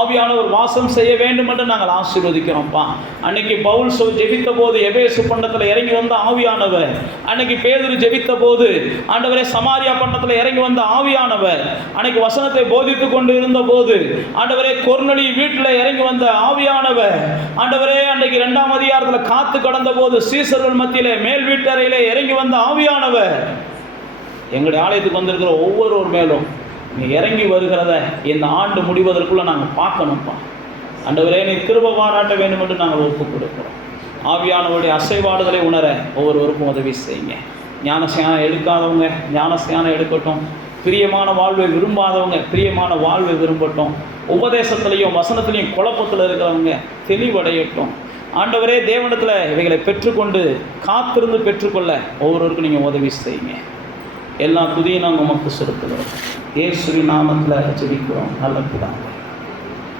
ஆவியானவர் வாசம் செய்ய வேண்டும் என்று நாங்கள் ஆசீர்வதிக்கிறோம்ப்பா. அன்னைக்கு பவுல் ஜெபித்த போது எபேசு பண்டத்தில் இறங்கி வந்த ஆவியானவர், அன்னைக்கு பேதுரு ஜெபித்த போது ஆண்டவரே சமாரியா பண்டத்தில் இறங்கி வந்த ஆவியானவர், அன்னைக்கு வசனத்தை போதித்து கொண்டு இருந்த போது ஆண்டவரே கொர்நேலியு வீட்டில் இறங்கி வந்த ஆவியானவர், ஆண்டவரே அன்னைக்கு 2ஆம் அதிகாரத்தில் காத்து கடந்த போது சீசர்கள் மத்தியிலே மேல் வீட்டறையிலே இறங்கி வந்த ஆவியானவர் எங்களுடைய ஆலயத்துக்கு வந்திருக்கிற ஒவ்வொருவர் மேலும் நீ இறங்கி வருகிறத இந்த ஆண்டு முடிவதற்குள்ள நாங்கள் பார்க்கணும்ப்பா. ஆண்டவரே நீ கிருபை பாராட்ட வேண்டும் என்று நாங்கள் ஒப்பு கொடுக்கிறோம். ஆவியானவருடைய அசைவாடுதலை உணர ஒவ்வொருவருக்கும் உதவி செய்யுங்க. ஞானஸ்நானம் எடுக்காதவங்க ஞானஸ்நானம் எடுக்கட்டும். பிரியமான வாழ்வை விரும்பாதவங்க பிரியமான வாழ்வை விரும்பட்டும். உபதேசத்திலையும் வசனத்திலையும் குழப்பத்தில் இருக்கிறவங்க தெளிவடையட்டும். ஆண்டவரே தேவனிடத்தில் இவைகளை பெற்றுக்கொண்டு காத்திருந்து பெற்றுக்கொள்ள ஒவ்வொருவருக்கும் நீங்கள் உதவி செய்யுங்க. எல்லா துதியும் நாங்கள் உமக்கு செலுத்துகிறோம். இயேசுவின் நாமத்தில் ஜெபிக்கிறோம் நல்ல பிதாவே.